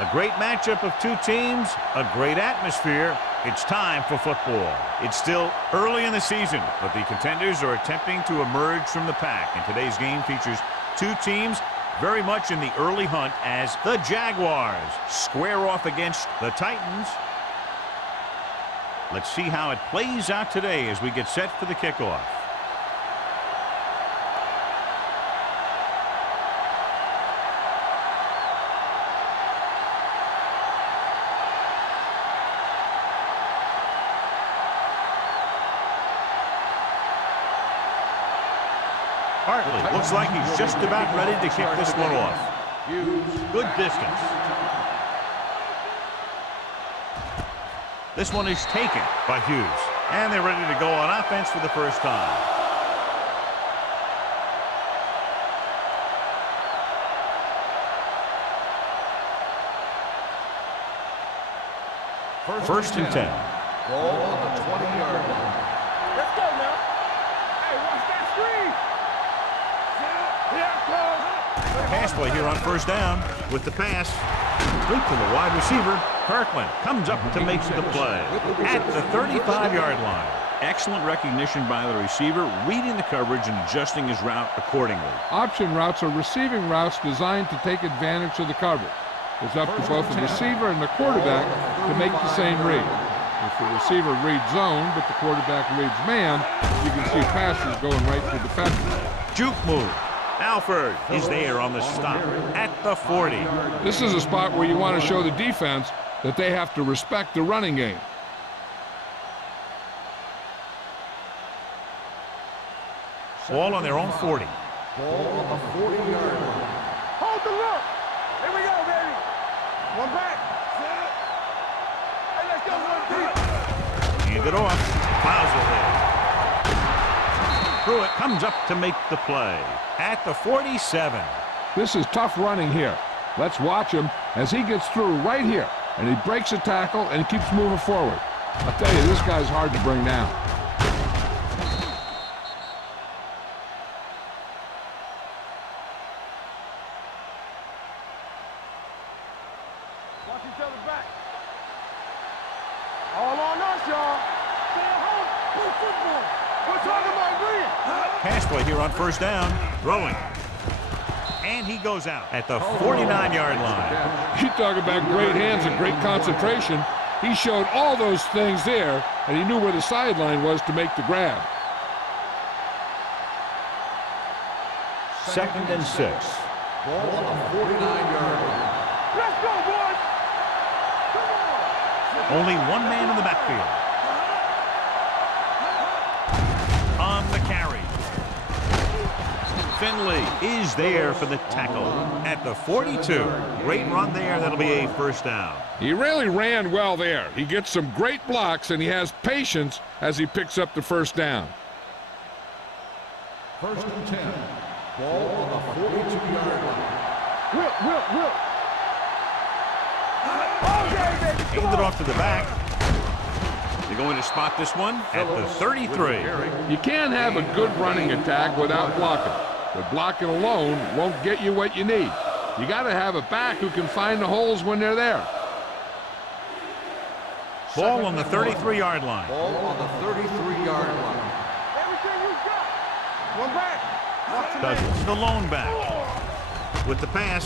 A great matchup of two teams, a great atmosphere. It's time for football. It's still early in the season, but the contenders are attempting to emerge from the pack. And today's game features two teams very much in the early hunt as the Jaguars square off against the Titans. Let's see how it plays out today as we get set for the kickoff. Hartley looks like he's just about ready to kick this one off. Good distance. This one is taken by Hughes. And they're ready to go on offense for the first time. First and 10. Ball on the 20-yard line. Let's go now. Hey, watch that screen. Pass play here on first down with the pass. Straight to the wide receiver. Kirkland comes up to make the play at the 35-yard line. Excellent recognition by the receiver, reading the coverage and adjusting his route accordingly. Option routes are receiving routes designed to take advantage of the coverage. It's up to both the receiver and the quarterback to make the same read. If the receiver reads zone, but the quarterback reads man, you can see passes going right to the defender. Juke move. Alford is there on the stop at the 40. This is a spot where you want to show the defense that they have to respect the running game. Ball on their own 40. Ball on the 40-yard line. Hold the look. Here we go, baby. One back. Hey, let's go, one deep. Hand it off. Plows ahead. Pruitt comes up to make the play at the 47. This is tough running here. Let's watch him as he gets through right here. And he breaks a tackle and keeps moving forward. I'll tell you, this guy's hard to bring down. Watch each other back. All on us, y'all. Stay at home. Play football. We're talking about winning. Pass play here on first down. Throwing. And he goes out at the 49-yard line. You talk about great hands and great concentration. He showed all those things there, and he knew where the sideline was to make the grab. Second and 6. Ball on the 49-yard line. Let's go, boys. Come on. Only one man in the backfield. On the carry. Finley is there for the tackle at the 42. Great run there. That'll be a first down. He really ran well there. He gets some great blocks, and he has patience as he picks up the first down. First and 10. Ball on the 42-yard line. Will. Okay, baby. Hand it off to the back. They're going to spot this one at the 33. You can't have a good running attack without blocking. But blocking alone won't get you what you need. You got to have a back who can find the holes when they're there. Ball on the 33-yard line. Ball on the 33-yard line. Everything you got. One back. Douglas, the lone back. With the pass,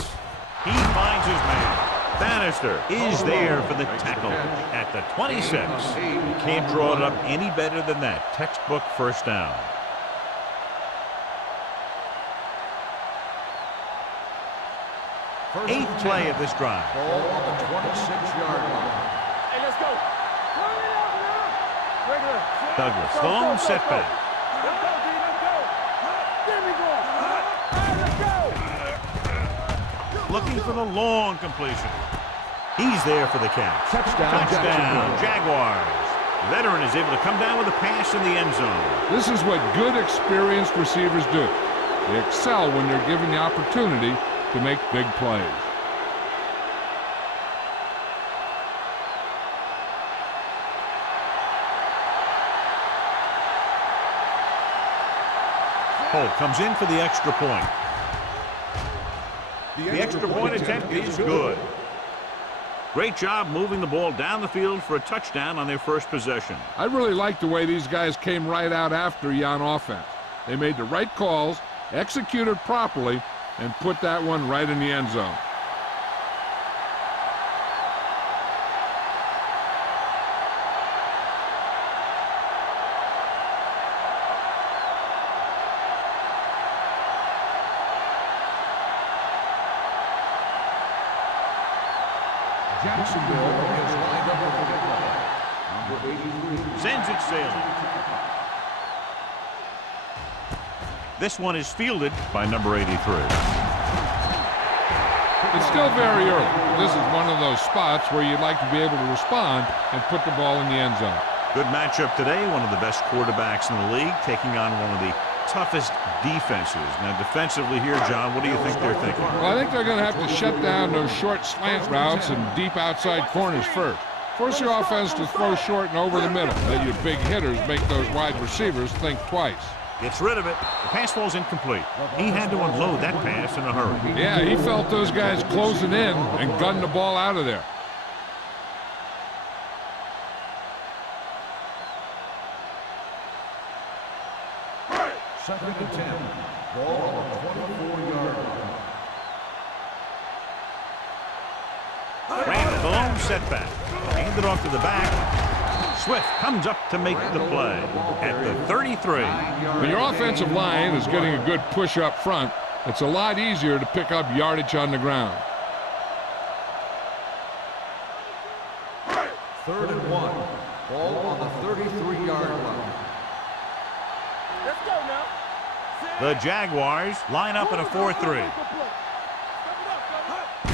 he finds his man. Bannister is there for the tackle at the 26. You can't draw it up any better than that. Textbook first down. Eighth play of this drive. Ball on the 26-yard line. Hey, let's go. Run it up now. Regular. Douglas, the lone setback. Let's go, D. Let's go. There we go. Hey, let's go. Looking for the long completion. He's there for the catch. Touchdown, Jaguars. The veteran is able to come down with a pass in the end zone. This is what good, experienced receivers do. They excel when they're given the opportunity to make big plays. Holt comes in for the extra point. The extra point attempt is good. Great job moving the ball down the field for a touchdown on their first possession. I really like the way these guys came right out after you on offense. They made the right calls, executed properly, and put that one right in the end zone. Jacksonville is lined up with the number 83. Sends it sailing. This one is fielded by number 83. It's still very early. This is one of those spots where you'd like to be able to respond and put the ball in the end zone. Good matchup today. One of the best quarterbacks in the league taking on one of the toughest defenses. Now, defensively here, John, what do you think they're thinking? Well, I think they're going to have to shut down those short slant routes and deep outside corners first. Force your offense to throw short and over the middle. Let your big hitters make those wide receivers think twice. Gets rid of it. The pass ball's incomplete. He had to unload that pass in a hurry. Yeah, he felt those guys closing in and gunned the ball out of there. Second and 10. Ball on the 24-yard line. Ran the lone setback. Handed off to the back. Swift comes up to make the play at the 33. When your offensive line is getting a good push up front, it's a lot easier to pick up yardage on the ground. Third and 1. Ball on the 33-yard line. Let's go now. The Jaguars line up in a 4-3.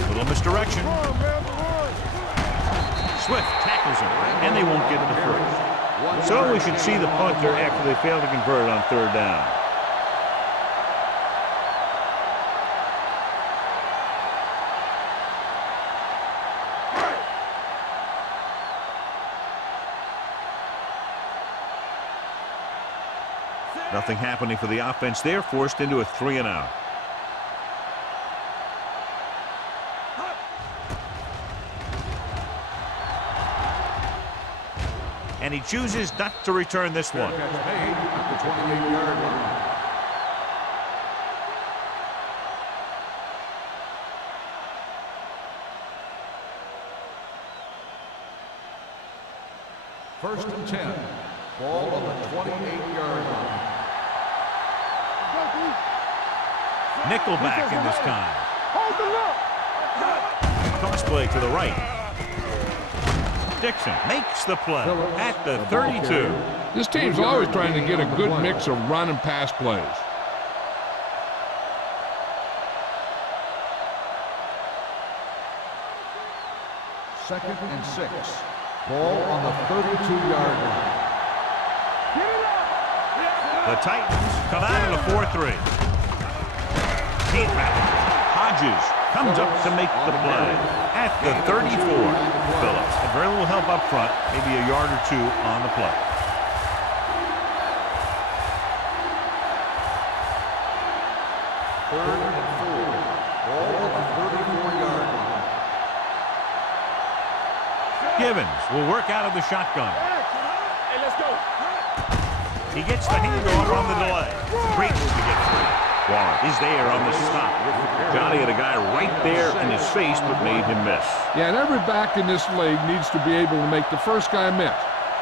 Little misdirection. Swift tackles him, and they won't get the first. So we should see the punter after they fail to convert on third down. Nothing happening for the offense there, forced into a 3-and-out. And he chooses not to return this one. Catch made at the 28-yard line. First and 10. Ball on the 28-yard line. Nickelback in this time. Hold the look. Cross play to the right. Dixon makes the play at the 32. This team's always trying to get a good mix of run and pass plays. Second and 6. Ball on the 32-yard line. The Titans come out in a 4-3. Keith Hodges comes up to make the play at the 34. Phillips had very little help up front, maybe a yard or two on the play. Third and 4. Ball on the 34-yard line. Gibbons will work out of the shotgun. Hey, let's go. He gets the handoff on the delay. Great move to get through. Warren is there on the stop. Johnny had a guy right there in his face but made him miss. Yeah, and every back in this league needs to be able to make the first guy miss,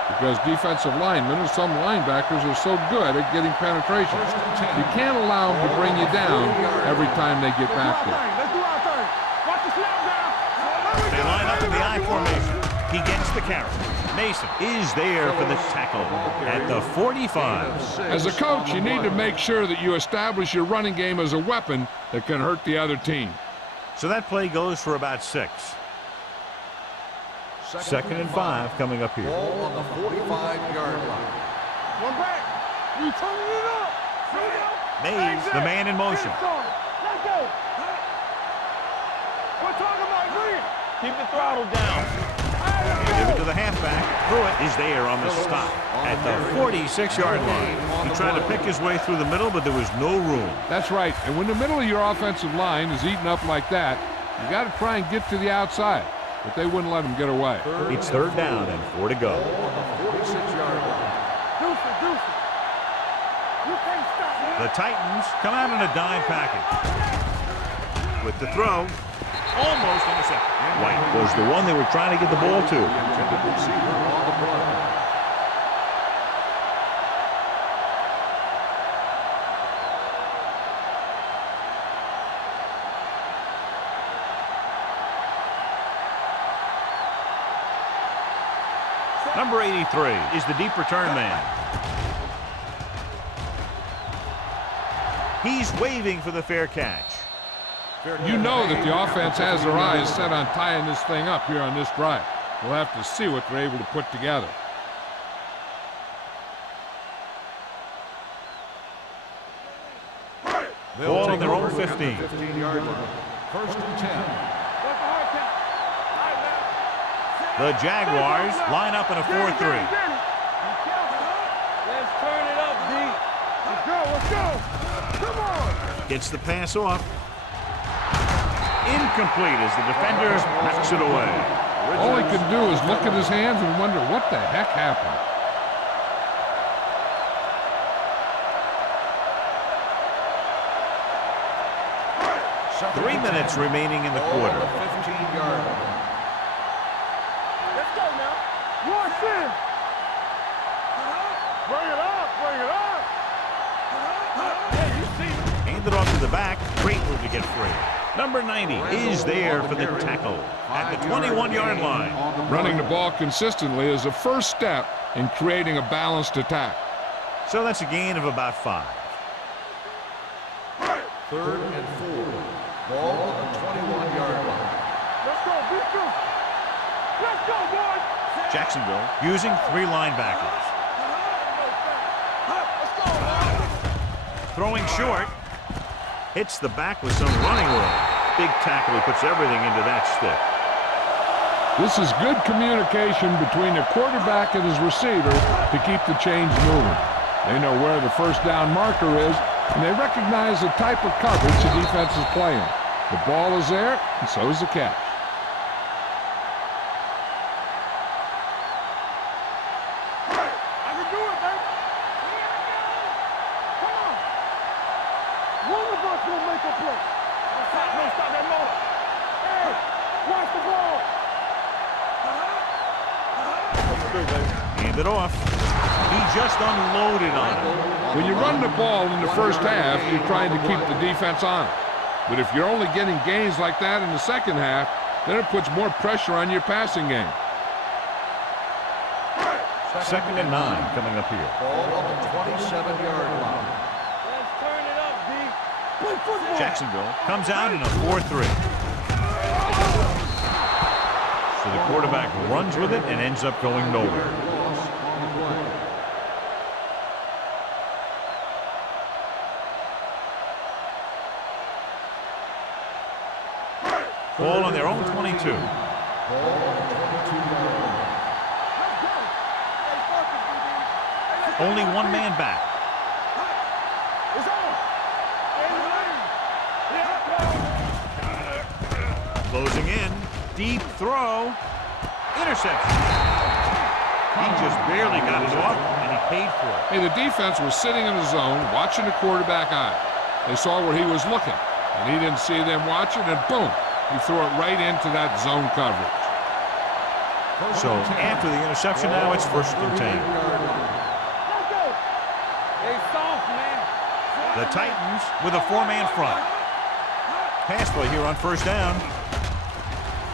because defensive linemen and some linebackers are so good at getting penetration. You can't allow them to bring you down every time they get back there. Let's do our thing. Watch the snap down. They line up in the I formation. He gets the carry. Mason is there for the tackle at the 45. As a coach, you need to make sure that you establish your running game as a weapon that can hurt the other team. So that play goes for about 6. Second and 5 coming up here. Ball on the 45-yard line. One back. We turning it up. Mays, the man in motion. Let's go. We're talking about green. Keep the throttle down. Give it to the halfback. Pruitt is there on the stop at the 46-yard line. He tried to pick his way through the middle, but there was no room. That's right. And when the middle of your offensive line is eaten up like that, you got to try and get to the outside. but they wouldn't let him get away. It's third down and 4 to go. On the 46-yard line. You can't stop me. The Titans come out in a dime package. With the throw, almost intercepted. White was the one they were trying to get the ball to. The intended receiver on the play. Number 83 is the deep return man. He's waving for the fair catch. You know that the offense has their eyes set on tying this thing up here on this drive. We'll have to see what they're able to put together. Ball on their own 15. 15-yard line. First and 10. The Jaguars line up in a 4-3. Let's turn it up, D. Let's go. Come on. Gets the pass off. Incomplete as the defender knocks it away. All he can do is look at his hands and wonder what the heck happened. 3 minutes remaining in the quarter. 15-yard line. Let's go now. Watch in. Bring it up. Yeah, you see me. Handed off to the back. Great move to get free. Number 90 is there for the tackle at the 21-yard line. Running the ball consistently is the first step in creating a balanced attack. So that's a gain of about 5. Third and 4. Ball on the 21-yard line. Let's go, B2. Let's go, boys. Jacksonville using 3 linebackers. Let's go, boys. Throwing short. Hits the back with some running room. Big tackle. He puts everything into that stick. This is good communication between the quarterback and his receiver to keep the chains moving. They know where the first down marker is, and they recognize the type of coverage the defense is playing. The ball is there, and so is the catch. I can do it, baby. Come on. One of us will make a play. Don't stop that motor. Hey, watch the ball. Hand it off. He just unloaded on it. When you run the ball in the first half, you're trying to keep the defense on it. But if you're only getting gains like that in the second half, then it puts more pressure on your passing game. Second and 9 coming up here. Ball on the 27-yard line. Let's turn it up, D. Play football. Jacksonville comes out in a 4-3. So the quarterback runs with it and ends up going nowhere. Loss on the play. Ball on their own 22. Ball on the 22-yard line. Let's go. Stay focused, BB. Only one man back. It's on. Stay in the lane. Yeah. Closing in. Deep throw. Interception. He just barely got it off, and he paid for it. Hey, the defense was sitting in the zone, watching the quarterback eye. They saw where he was looking, and he didn't see them watching, and boom, he threw it right into that zone coverage. So after the interception now, it's first and 10. Let's go. They soft, man. The Titans with a 4-man front. Pass play here on first down.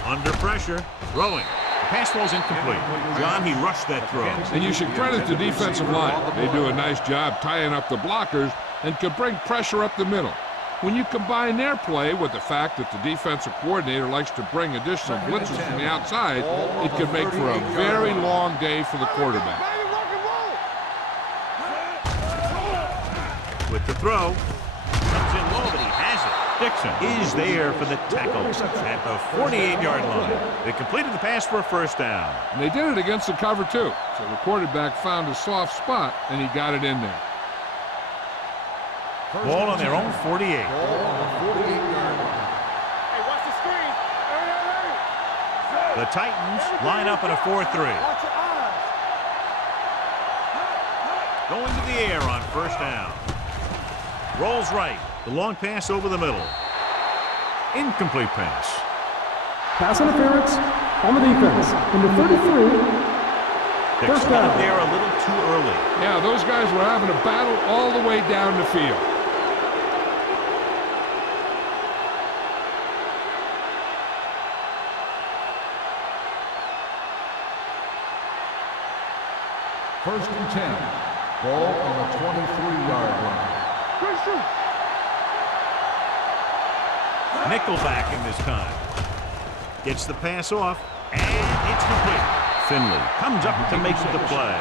Under pressure. Throwing. The pass ball's incomplete. John, he rushed that throw. And you should credit the defensive line. They do a nice job tying up the blockers and can bring pressure up the middle. When you combine their play with the fact that the defensive coordinator likes to bring additional blitzes from the outside, it can make for a very long day for the quarterback. Baby, rock and roll. With the throw. Comes in low, but he has it. Dixon is there for the tackle at the 48-yard line. They completed the pass for a first down. And they did it against the cover, too. So the quarterback found a soft spot, and he got it in there. Ball on their own 48. Ball on the 48-yard line. Hey, watch the screen. Hey. The Titans line up in a 4-3. Going to the air on first down. Rolls right. The long pass over the middle. Incomplete pass. Pass interference on the defense. Number 33. First down. There a little too early. Yeah, those guys were having a battle all the way down the field. First and 10. Ball on the 23-yard line. Nickelback in this time. Gets the pass off, and it's complete. Finley comes up to make the play.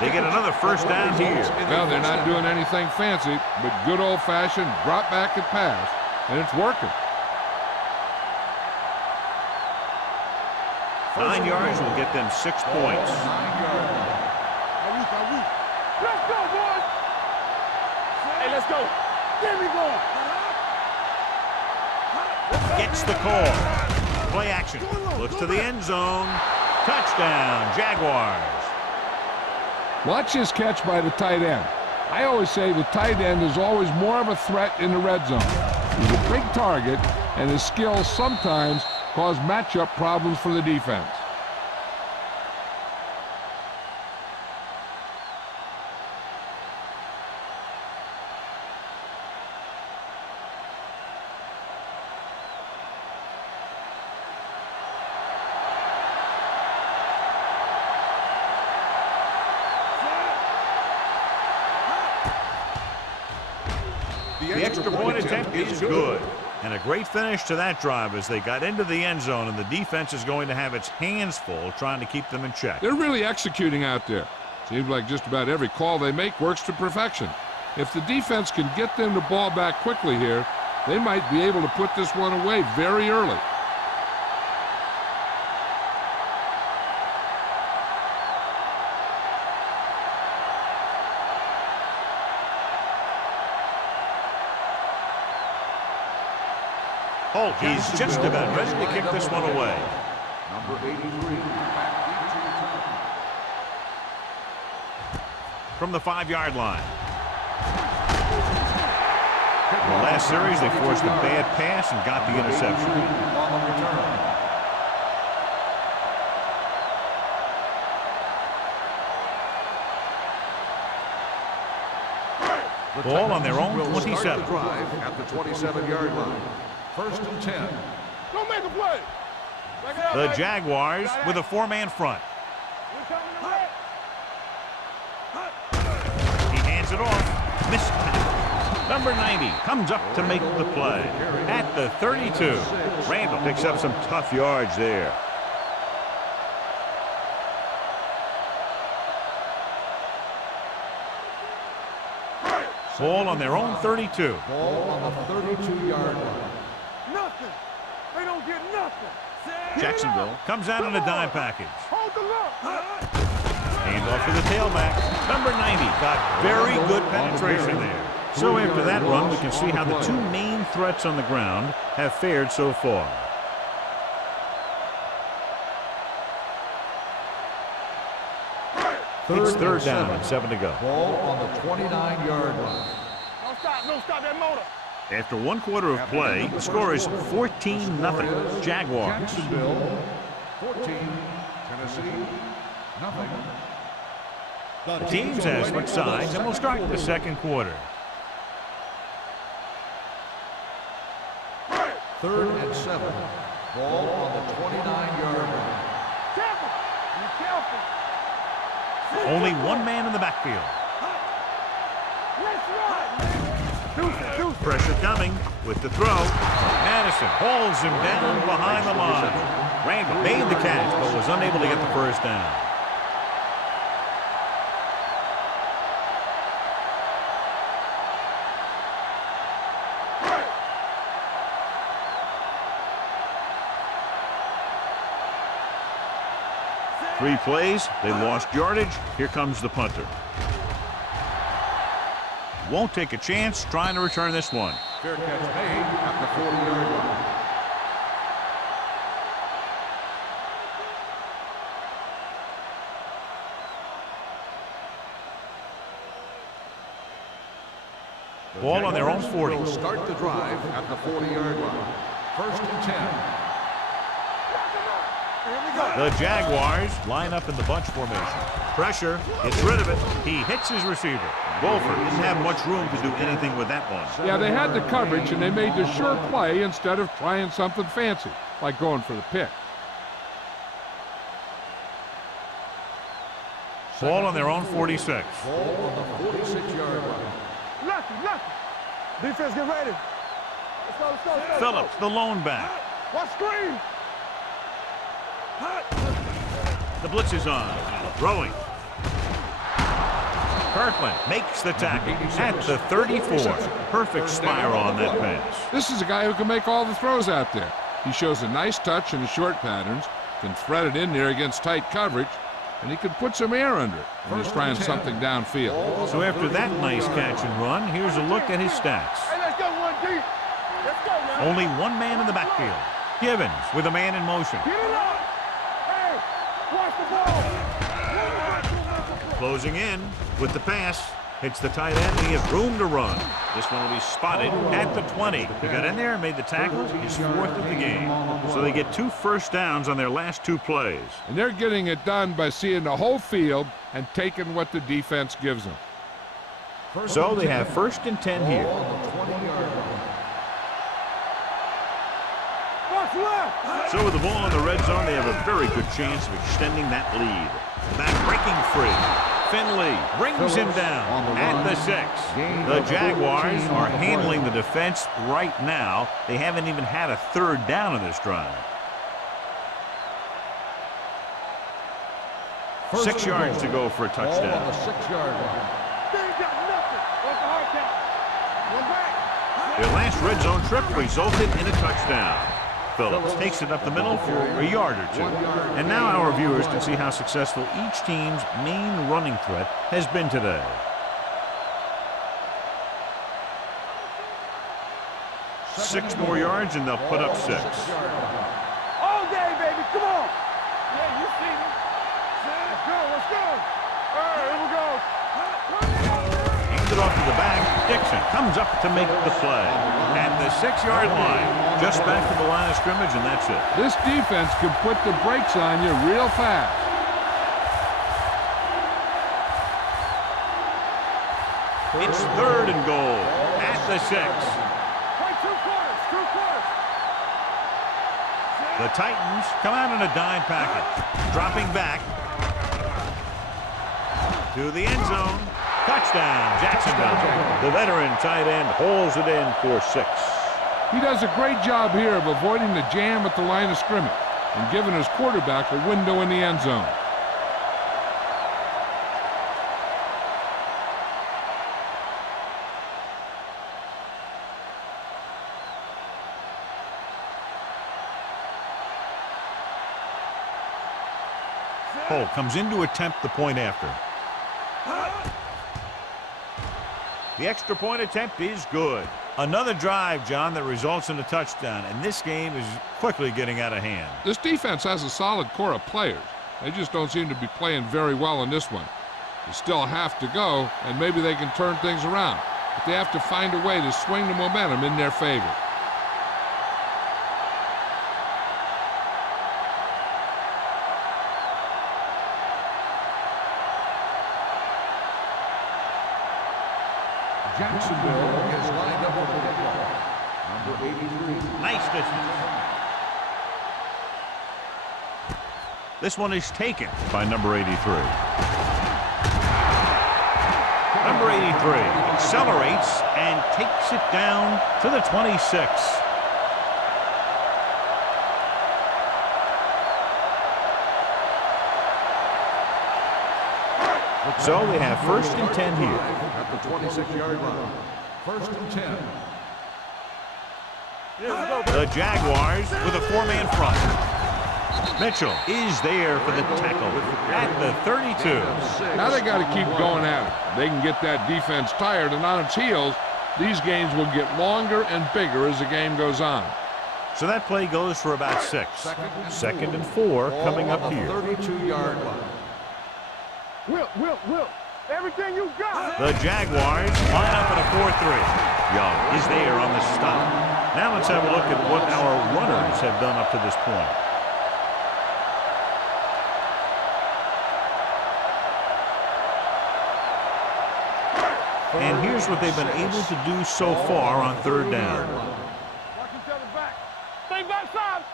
They get another first down here. Well, they're not doing anything fancy, but good old-fashioned drop back and pass, and it's working. 9 yards will get them 6 points. Let's go, boys. Hey, let's go. Get me going. Gets the call. Play action. Looks to the end zone. Touchdown, Jaguars. Watch his catch by the tight end. I always say the tight end is always more of a threat in the red zone. He's a big target, and his skills sometimes cause matchup problems for the defense. The extra point attempt is good. And a great finish to that drive as they got into the end zone, and the defense is going to have its hands full trying to keep them in check. They're really executing out there. Seems like just about every call they make works to perfection. If the defense can get them the ball back quickly here, they might be able to put this one away very early. Holt, he's just about ready to kick this one away. Number 83. From the 5-yard line. In the last series, they forced a bad pass and got the interception. Ball on their own 27. At the 27-yard line. First and 10. Don't make a play. The Jaguars with a 4-man front. He hands it off. Missed tackle. Number 90 comes up to make the play. At the 32, Randall picks up some tough yards there. Ball on their own 32. Ball on the 32-yard line. Nothing. They don't get nothing. Jacksonville comes out in a dime package. Hold the look. Hand off to the tailback. Number 90 got very good penetration there. So after that run, we can see how the two main threats on the ground have fared so far. It's third down and 7 to go. Ball on the 29-yard line. Don't stop that motor. After 1 quarter of play, the score is 14-0 Jaguars. Jacksonville, 14. Tennessee, nothing. The teams have switched sides, and we'll start the second quarter. Third and 7. Ball on the 29-yard line. Careful. Be careful. Only one man in the backfield. Let's ride, man. Deuce. Pressure coming with the throw. Madison holds him down behind the line. Randall made the catch, but was unable to get the first down. Three plays, they lost yardage. Here comes the punter. Won't take a chance trying to return this one. Fair catch made at the 40-yard line. Ball on their own 40. Will start the drive at the 40-yard line. First and 10. The Jaguars line up in the bunch formation. Pressure, gets rid of it. He hits his receiver. Wolford didn't have much room to do anything with that one. Yeah, they had the coverage, and they made the sure play instead of trying something fancy, like going for the pick. Ball on their own 46. Ball on the 46-yard line. Lucky. Defense, get ready. Let's go. Phillips, the lone back. Watch screen. The blitz is on. Throwing. Kirkland makes the tackle at the 34. Perfect spiral on that pass. This is a guy who can make all the throws out there. He shows a nice touch in the short patterns, can thread it in there against tight coverage, and he can put some air under it when he's trying something downfield. So after that nice catch and run, here's a look at his stats. Hey, let's go one deep. Let's go now. Only one man in the backfield. Givens with a man in motion. Get it up. Hey, watch the ball. Closing in with the pass. Hits the tight end, and he has room to run. This one will be spotted at the 20. He got in there and made the tackle. His fourth of the game. So they get 2 first downs on their last 2 plays. And they're getting it done by seeing the whole field and taking what the defense gives them. So they have first and 10 here. So with the ball in the red zone, they have a very good chance of extending that lead. That breaking free. Finley brings him down at the 6. The Jaguars are handling the defense right now. They haven't even had a 3rd down in this drive. 6 yards to go for a touchdown. On the 6-yard line. Their last red zone trip resulted in a touchdown. Phillips takes it up the middle for a yard or 2. And now our viewers can see how successful each team's main running threat has been today. Six more yards and they'll put up 6. All day, baby. Come on. Yeah, you see me. Let's go. All right, here we go. Hands it off to the back. Dixon comes up to make the play. At the 6-yard line. Just back to the line of scrimmage, and that's it. This defense can put the brakes on you real fast. It's 3rd and goal at the 6. Wait, 2 quarters. The Titans come out in a dime package. Dropping back to the end zone. Touchdown, Jacksonville. The veteran tight end holds it in for 6. He does a great job here of avoiding the jam at the line of scrimmage and giving his quarterback a window in the end zone. Cole comes in to attempt the point after. The extra point attempt is good. Another drive, John, that results in a touchdown, and this game is quickly getting out of hand. This defense has a solid core of players. They just don't seem to be playing very well in this one. They still have to go, and maybe they can turn things around. But they have to find a way to swing the momentum in their favor. Jacksonville is lined up with the football. Number 83. Nice distance. This one is taken by number 83. Number 83 accelerates and takes it down to the 26. So they have first and 10 here. At the 26-yard line. First and 10. The Jaguars with a 4-man front. Mitchell is there for the tackle at the 32. Now they got to keep going at it. They can get that defense tired and on its heels. These games will get longer and bigger as the game goes on. So that play goes for about 6. Second and 4 coming up here. 32-yard line. Will. Everything you got. The Jaguars line up in a 4-3. Young is there on the stop. Now let's have a look at what our runners have done up to this point. And here's what they've been able to do so far on third down. Watch each other back. Stay backside.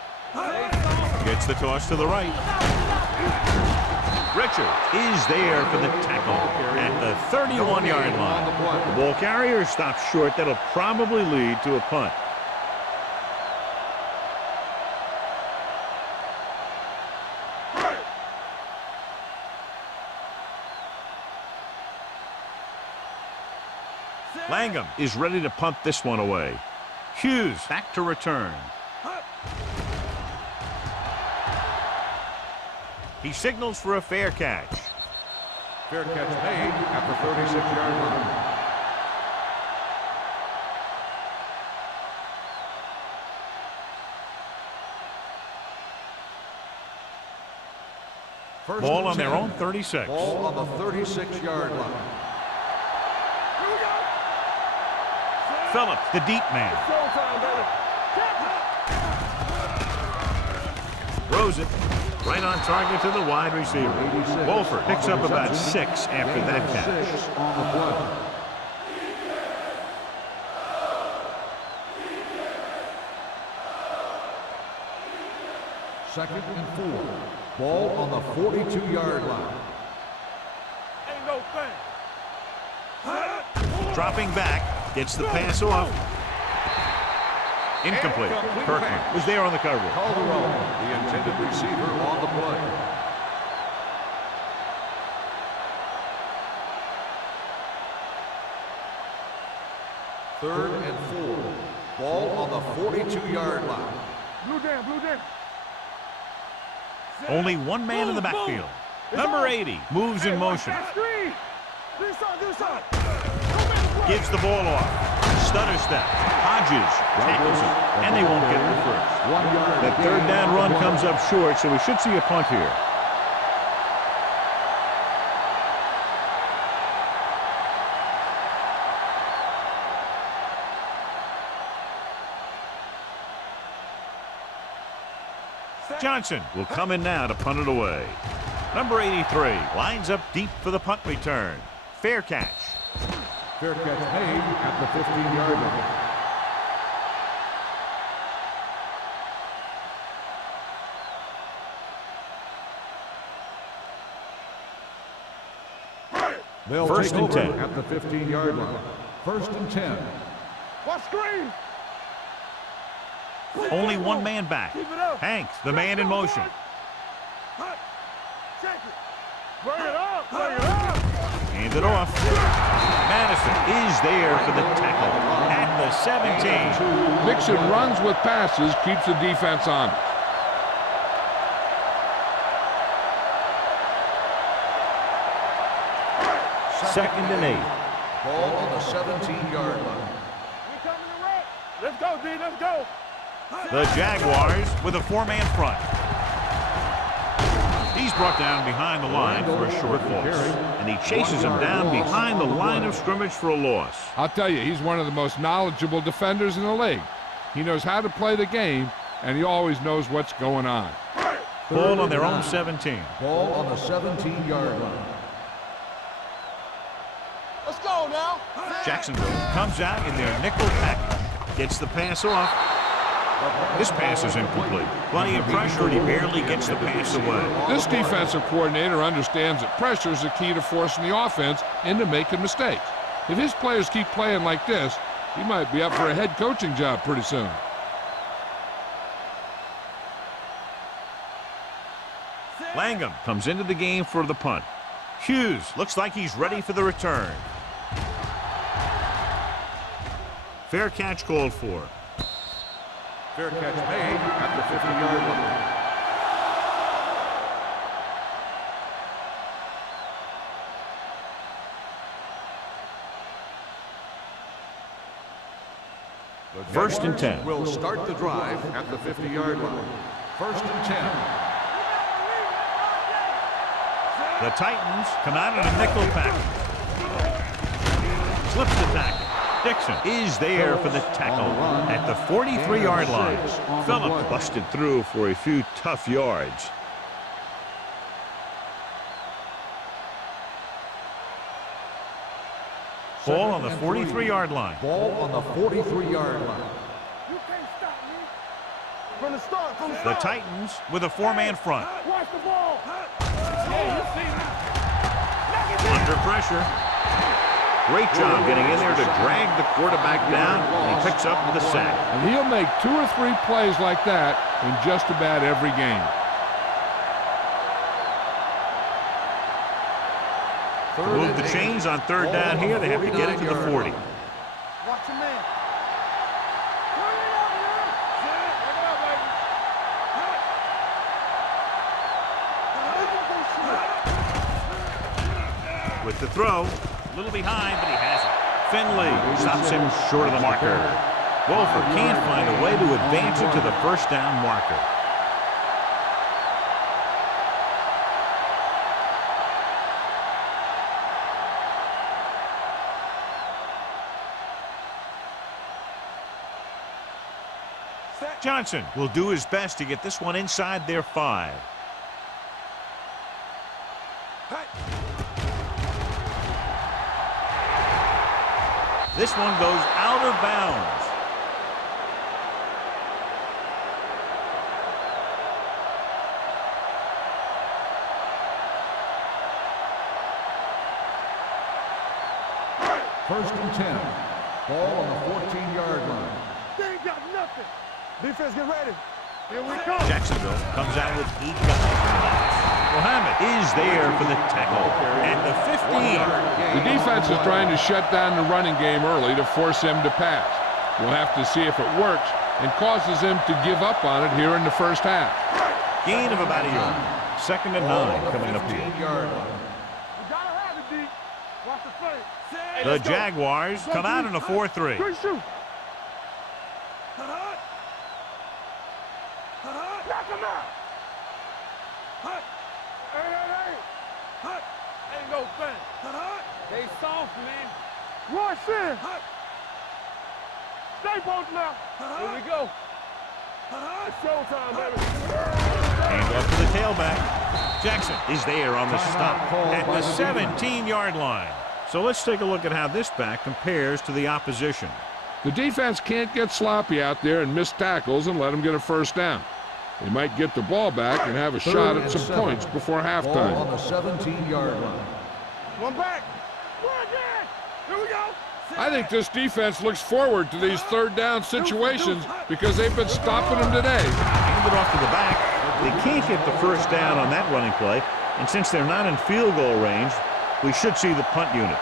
Gets the toss to the right. Richard is there for the tackle at the 31-yard line. The ball carrier stops short. That'll probably lead to a punt. Langham is ready to punt this one away. Hughes back to return. He signals for a fair catch. Fair catch made at the 36-yard line. Ball on their own 36. Ball on the 36-yard line. Phillips, the deep man. Throws it right on target to the wide receiver. Wolford picks up about 6 after that catch. On the play. Second and 4. Ball on the 42-yard line. Ain't no thing. Dropping back, gets the pass off. Incomplete. Kirkman was there on the coverage. Calderon, the intended receiver, on the play. Third and 4. Ball on the 42-yard line. Blue jam, blue jam. Only one man in the backfield. Number 80 moves in motion. Gives the ball off. Stutter step. Hodges tackles him, and they won't get the first. 1 yard. That third down run comes up short, so we should see a punt here. Johnson will come in now to punt it away. Number 83 lines up deep for the punt return. Fair catch. Fair catch made at the 15-yard line. They'll First and 10 at the 15-yard line. First and 10. What screen? Only one man back. Hanks, the man in motion. Check it. Bring it up. Bring it up. Hand it off. Madison is there for the tackle at the 17. Mixon runs with passes, keeps the defense honest. Second and 8. Ball on the 17-yard line. We coming to wreck. Let's go, D. Let's go. The Jaguars with a 4-man front. He's brought down behind the line for a short loss, and he chases him down behind the line of scrimmage for a loss. I'll tell you, he's one of the most knowledgeable defenders in the league. He knows how to play the game, and he always knows what's going on. Ball on their own 17. Ball on the 17-yard line. Let's go now. Jacksonville comes out in their nickel package. Gets the pass off. This pass is incomplete. Plenty of pressure, and he barely gets the pass away. This defensive coordinator understands that pressure is the key to forcing the offense into making mistakes. If his players keep playing like this, he might be up for a head coaching job pretty soon. Langham comes into the game for the punt. Hughes looks like he's ready for the return. Fair catch called for. Fair catch made at the 50-yard line. First and 10. Will start the drive at the 50-yard line. First and 10. The Titans come out in a nickel package. slips the tackle. Dixon is there for the tackle at the 43-yard line. Phillips busted through for a few tough yards. Ball on the 43-yard line. Ball on the 43-yard line. You can't stop me. From the start, from the The start. Titans with a four-man front. Watch the ball. Yeah, you see that. Under pressure. Great job getting in there to drag the quarterback down, and he picks up the sack. And he'll make 2 or 3 plays like that in just about every game. To move the chains on third down here, they have to get it to the 40. Watch your man. Turn it up, man. Turn it up, baby. With the throw, a little behind, but he has it. Finley stops him short of the marker. Wolford can't find a way to advance it to the first down marker. Johnson will do his best to get this one inside their 5. This one goes out of bounds. First and 10. Ball on the 14-yard line. They ain't got nothing. Defense, get ready. Here we go. Jacksonville comes out with 8 guys. Muhammad is there for the tackle at the 15. The defense is trying to shut down the running game early to force him to pass. We'll have to see if it works and causes him to give up on it here in the first half. Gain of about a yard. 2nd and 9 coming up here. 15-yard line. You gotta have it, D. Watch the play. The Jaguars come out in a 4-3. Good shoot. Knock him out. Ain't no thing. They soft, man. Rush in. Stay posted now. Here we go. It's showtime, baby. Hand off to the tailback. Jackson is there on the stop at the 17-yard line. So let's take a look at how this back compares to the opposition. The defense can't get sloppy out there and miss tackles and let them get a first down. They might get the ball back and have a shot at some points before Ball on halftime. the 17-yard line. One back. One again. Here we go. I think this defense looks forward to these third down situations because they've been stopping them today. Hand it off to the back. They can't get the first down on that running play. And since they're not in field goal range, we should see the punt unit.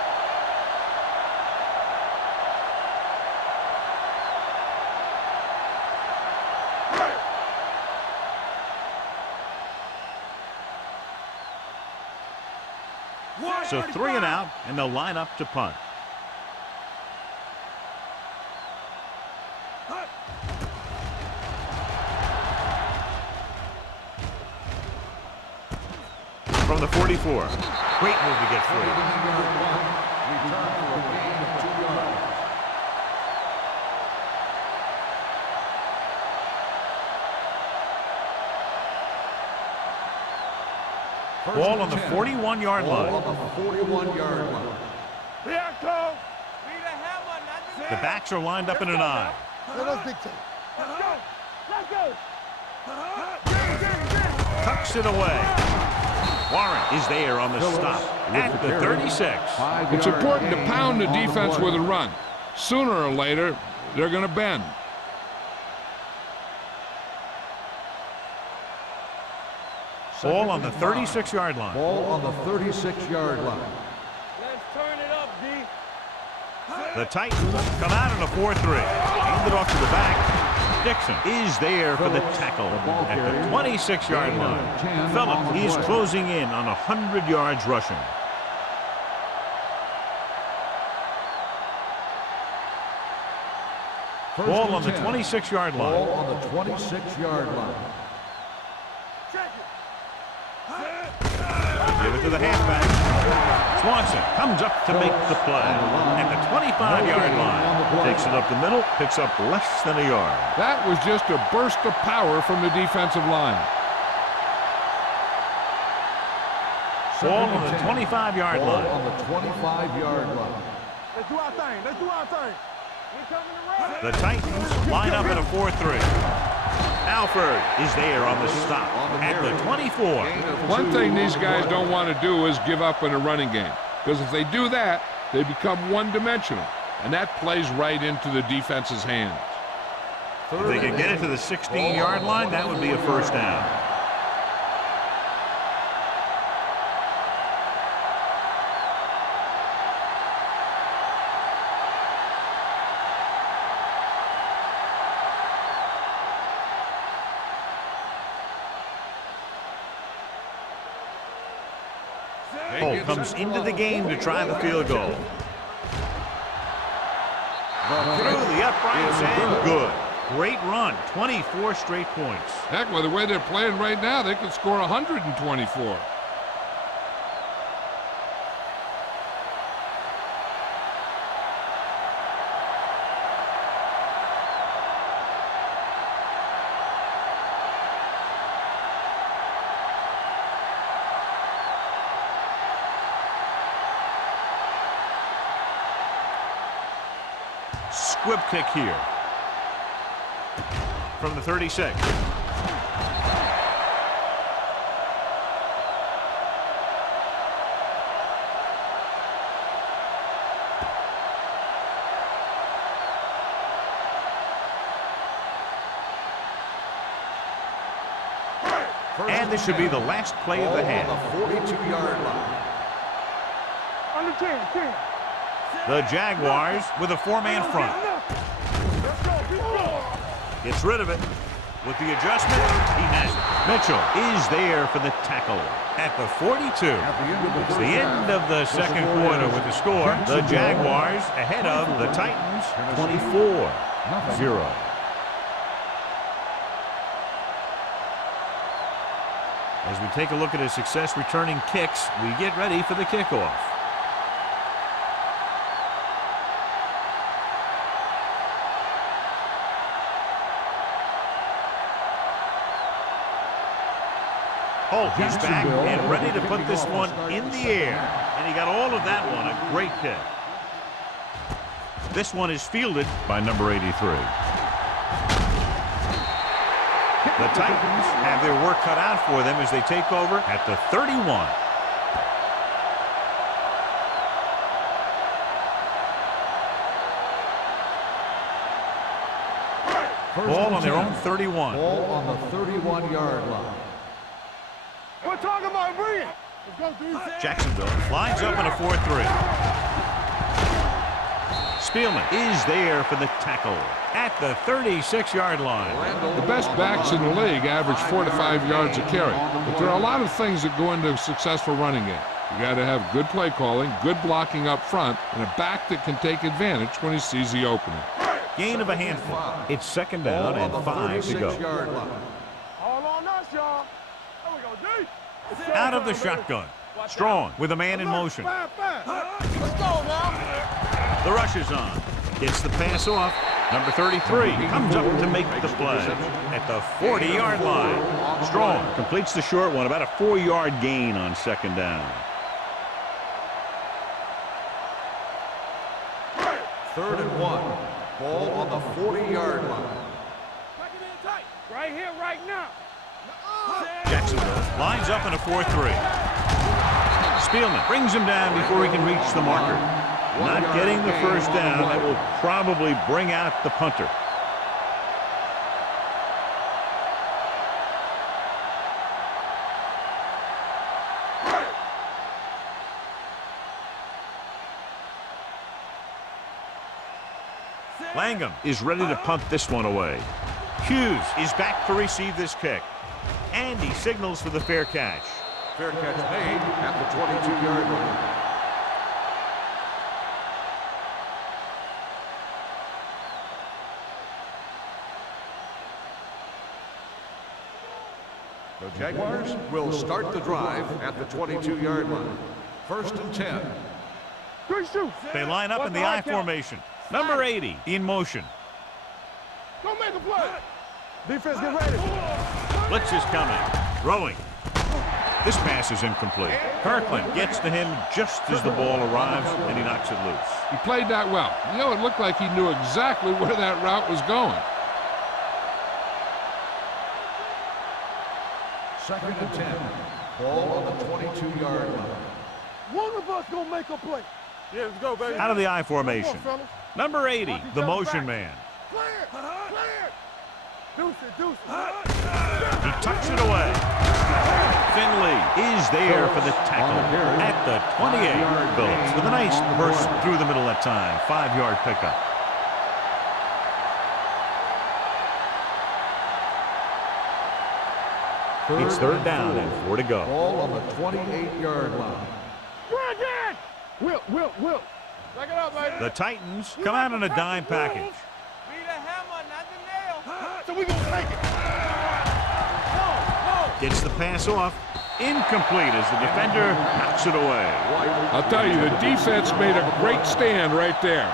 So 3 and out, and they'll line up to punt. From the 44. Great move to get free. Return for a gain of 2 yards. Ball on the 41-yard Ball line. on the 41-yard line. Here I come. The backs are lined up in an I. Let us dictate. Let's go. Let's go. Tucks it away. Warren is there on the stop at the 36. It's important to pound the defense with a run. Sooner or later, they're going to bend. Ball on the 36-yard line. Ball on the 36-yard line. Let's turn it up, D. The Titans come out in a 4-3. Hand it off to the back. Dixon is there for the tackle at the 26-yard line. Phillips is closing in on 100 yards rushing. Ball on the 26-yard line. Ball on the 26-yard line. Give it to the halfback. Swanson comes up to make the play at the 25-yard line. Takes it up the middle, picks up less than a yard. That was just a burst of power from the defensive line. Ball on the 25-yard line. On the 25-yard line. Let's do our thing. Let's do our thing. The Titans line up in a 4-3. Alford is there on the stop at the 24. One thing these guys don't want to do is give up in a running game, because if they do that, they become one-dimensional, and that plays right into the defense's hands. If they can get it to the 16-yard line, that would be a first down. Holt comes into the game to try the field goal. Through the uprights and good. Great run, 24 straight points. Heck, with the way they're playing right now, they could score 124. Squib kick here from the 36. And this should be the last play of the half. On the 42-yard line. Under 10. The Jaguars with a four-man front. Gets rid of it. With the adjustment, he has it. Mitchell is there for the tackle at the 42. It's the end of the second quarter with the score. The Jaguars ahead of the Titans 24-0. As we take a look at his success returning kicks, we get ready for the kickoff. Holt is back and ready to put this one in the air. And he got all of that one. A great kick. This one is fielded by number 83. The Titans have their work cut out for them as they take over at the 31. Ball on their own 31. Ball on the 31-yard line. We're talking about bringing. Let's go, dude. Jacksonville lines up in a 4-3. Spielman is there for the tackle at the 36-yard line. The best backs in the league average 4 to 5 yards a carry, but there are a lot of things that go into a successful running game. You got to have good play calling, good blocking up front, and a back that can take advantage when he sees the opening. Gain of a handful. It's second down and 5 to go. All on us, y'all. There we go, D. Out of the shotgun. Strong with a man in motion. Let's go now. The rush is on. Gets the pass off. Number 33 comes up to make the play at the 40-yard line. Strong completes the short one, about a 4-yard gain on second down. Third and 1. Ball on the 40-yard line. Right here, right now. Jacksonville lines up in a 4-3. Spielman brings him down before he can reach the marker. Not getting the first down. That will probably bring out the punter. Langham is ready to punt this one away. Hughes is back to receive this kick. And he signals for the fair catch. Fair catch made at the 22-yard line. The Jaguars will start the drive at the 22-yard line. First and 10. Three shoot. They line up in the I formation. Number 80 in motion. Don't make a play. Defense, get ready. Blitz is coming. Throwing. This pass is incomplete. Kirkland gets to him just as the ball arrives, and he knocks it loose. He played that well. You know, it looked like he knew exactly where that route was going. Second and 10. Ball on the 22-yard line. One of us gonna make a play. Yeah, let's go, baby. Out of the I formation. Number 80, the motion man. Clear. Clear. Deuce it. He tucks it away. Finley is there for the tackle at the 28. Phillips with a nice burst through the middle that time. 5-yard pickup. It's third down and 4 to go. Ball on the 28-yard line. Brandon! Will. Back it up, baby. The Titans come out in a dime package. Be the hammer, not the nail. So we gonna take it. Gets the pass off. Incomplete as the defender knocks it away. I'll tell you, the defense made a great stand right there.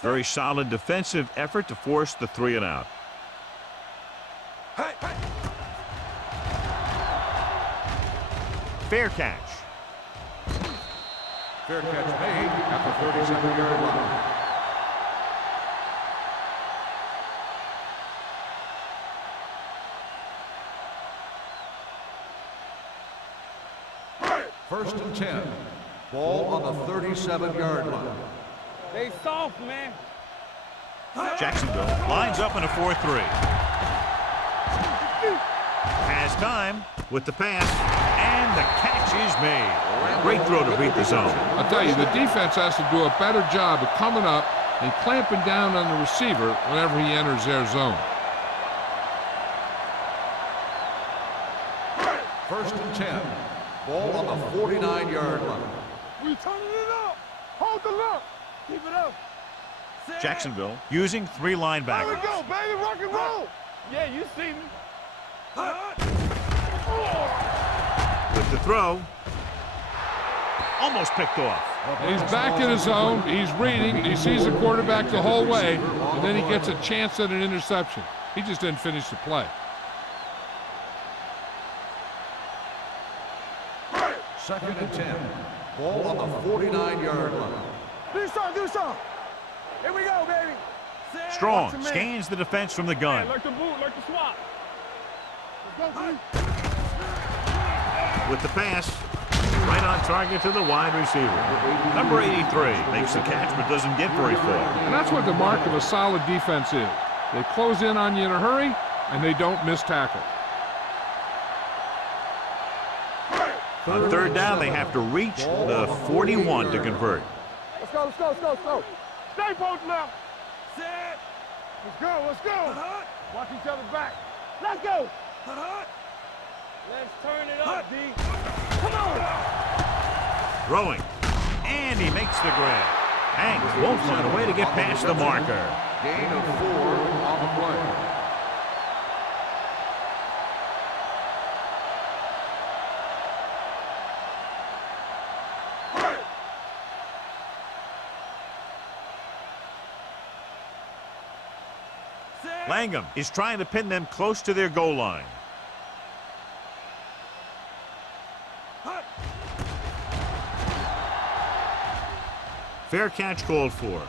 Very solid defensive effort to force the 3 and out. Fair catch. Fair catch made at the 37-yard line. First and 10. Ball on the 37-yard line. They soft, man. Jacksonville lines up in a 4-3. Has time with the pass, and the catch is made. Great throw to beat the zone. I'll tell you, the defense has to do a better job of coming up and clamping down on the receiver whenever he enters their zone. First and 10. Ball on the 49-yard line. We turning it up. Hold the look. Keep it up. Jacksonville using 3 There we linebackers. go, baby. Rock and roll. Yeah, you see me. With the throw, almost picked off. He's back in his zone. He's reading. He sees the quarterback the whole way, and then he gets a chance at an interception. He just didn't finish the play. Second and 10. Ball on the 49-yard line. Do something. Here we go, baby. Strong scans the defense from the gun. Like the boot, like the swap. Let's go, baby. With the pass, right on target to the wide receiver. Number 83 makes the catch but doesn't get very far. And that's what the mark of a solid defense is. They close in on you in a hurry, and they don't miss tackle. On third down, they have to reach the 41 to convert. Let's go. Stay both left. Set. Let's go. Watch each other's back. Let's go. Let's turn it up, D. Come on. Throwing, and he makes the grab. Hanks won't find a way to get past the marker. Gain of 4 on the play. Langham is trying to pin them close to their goal line. Fair catch called for.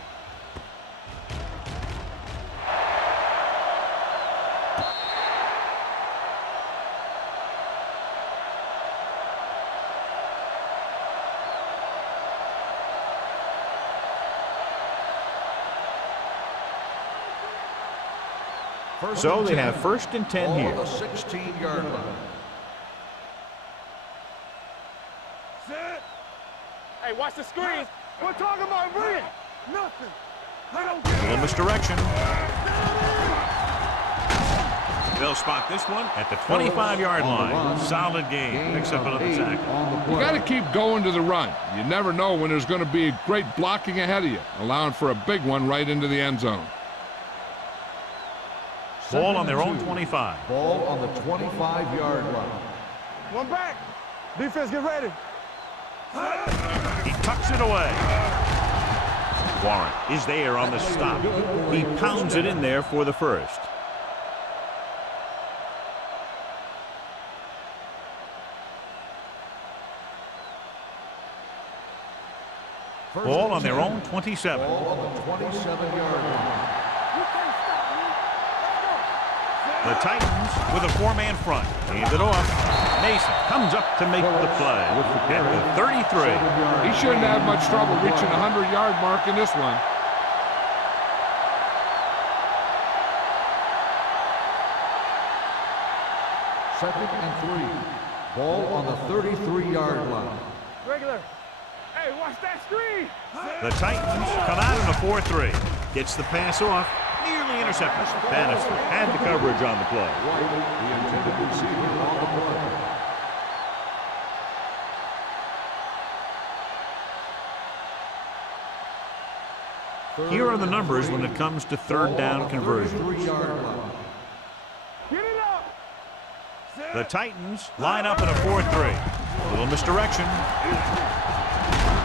So they have first and 10 Ball here. on the 16-yard line. Set. Hey, watch the screen. We're talking about Red. Nothing. They don't A little misdirection. They'll spot this one at the 25-yard line. Solid game. Picks up another tackle. You got to keep going to the run. You never know when there's going to be great blocking ahead of you, allowing for a big one right into the end zone. Ball on their own 25. Ball on the 25-yard line. One back. Defense, get ready. He tucks it away. Warren is there on the stop. He pounds it in there for the first. Ball on their own 27. Ball on the 27-yard line. The Titans with a four-man front. Hand it off. Mason comes up to make the play at the 33. He shouldn't have much trouble reaching the 100-yard mark in this one. Second and 3. Ball on the 33-yard line. Regular. Hey, watch that screen. The Titans come out in a 4-3. Gets the pass off. Nearly intercepted. Bannister had the coverage on the play. White, the intended receiver on the play. Here are the numbers when it comes to third down conversions. 33-yard line. Get it up. The Titans line up in a 4-3. Little misdirection.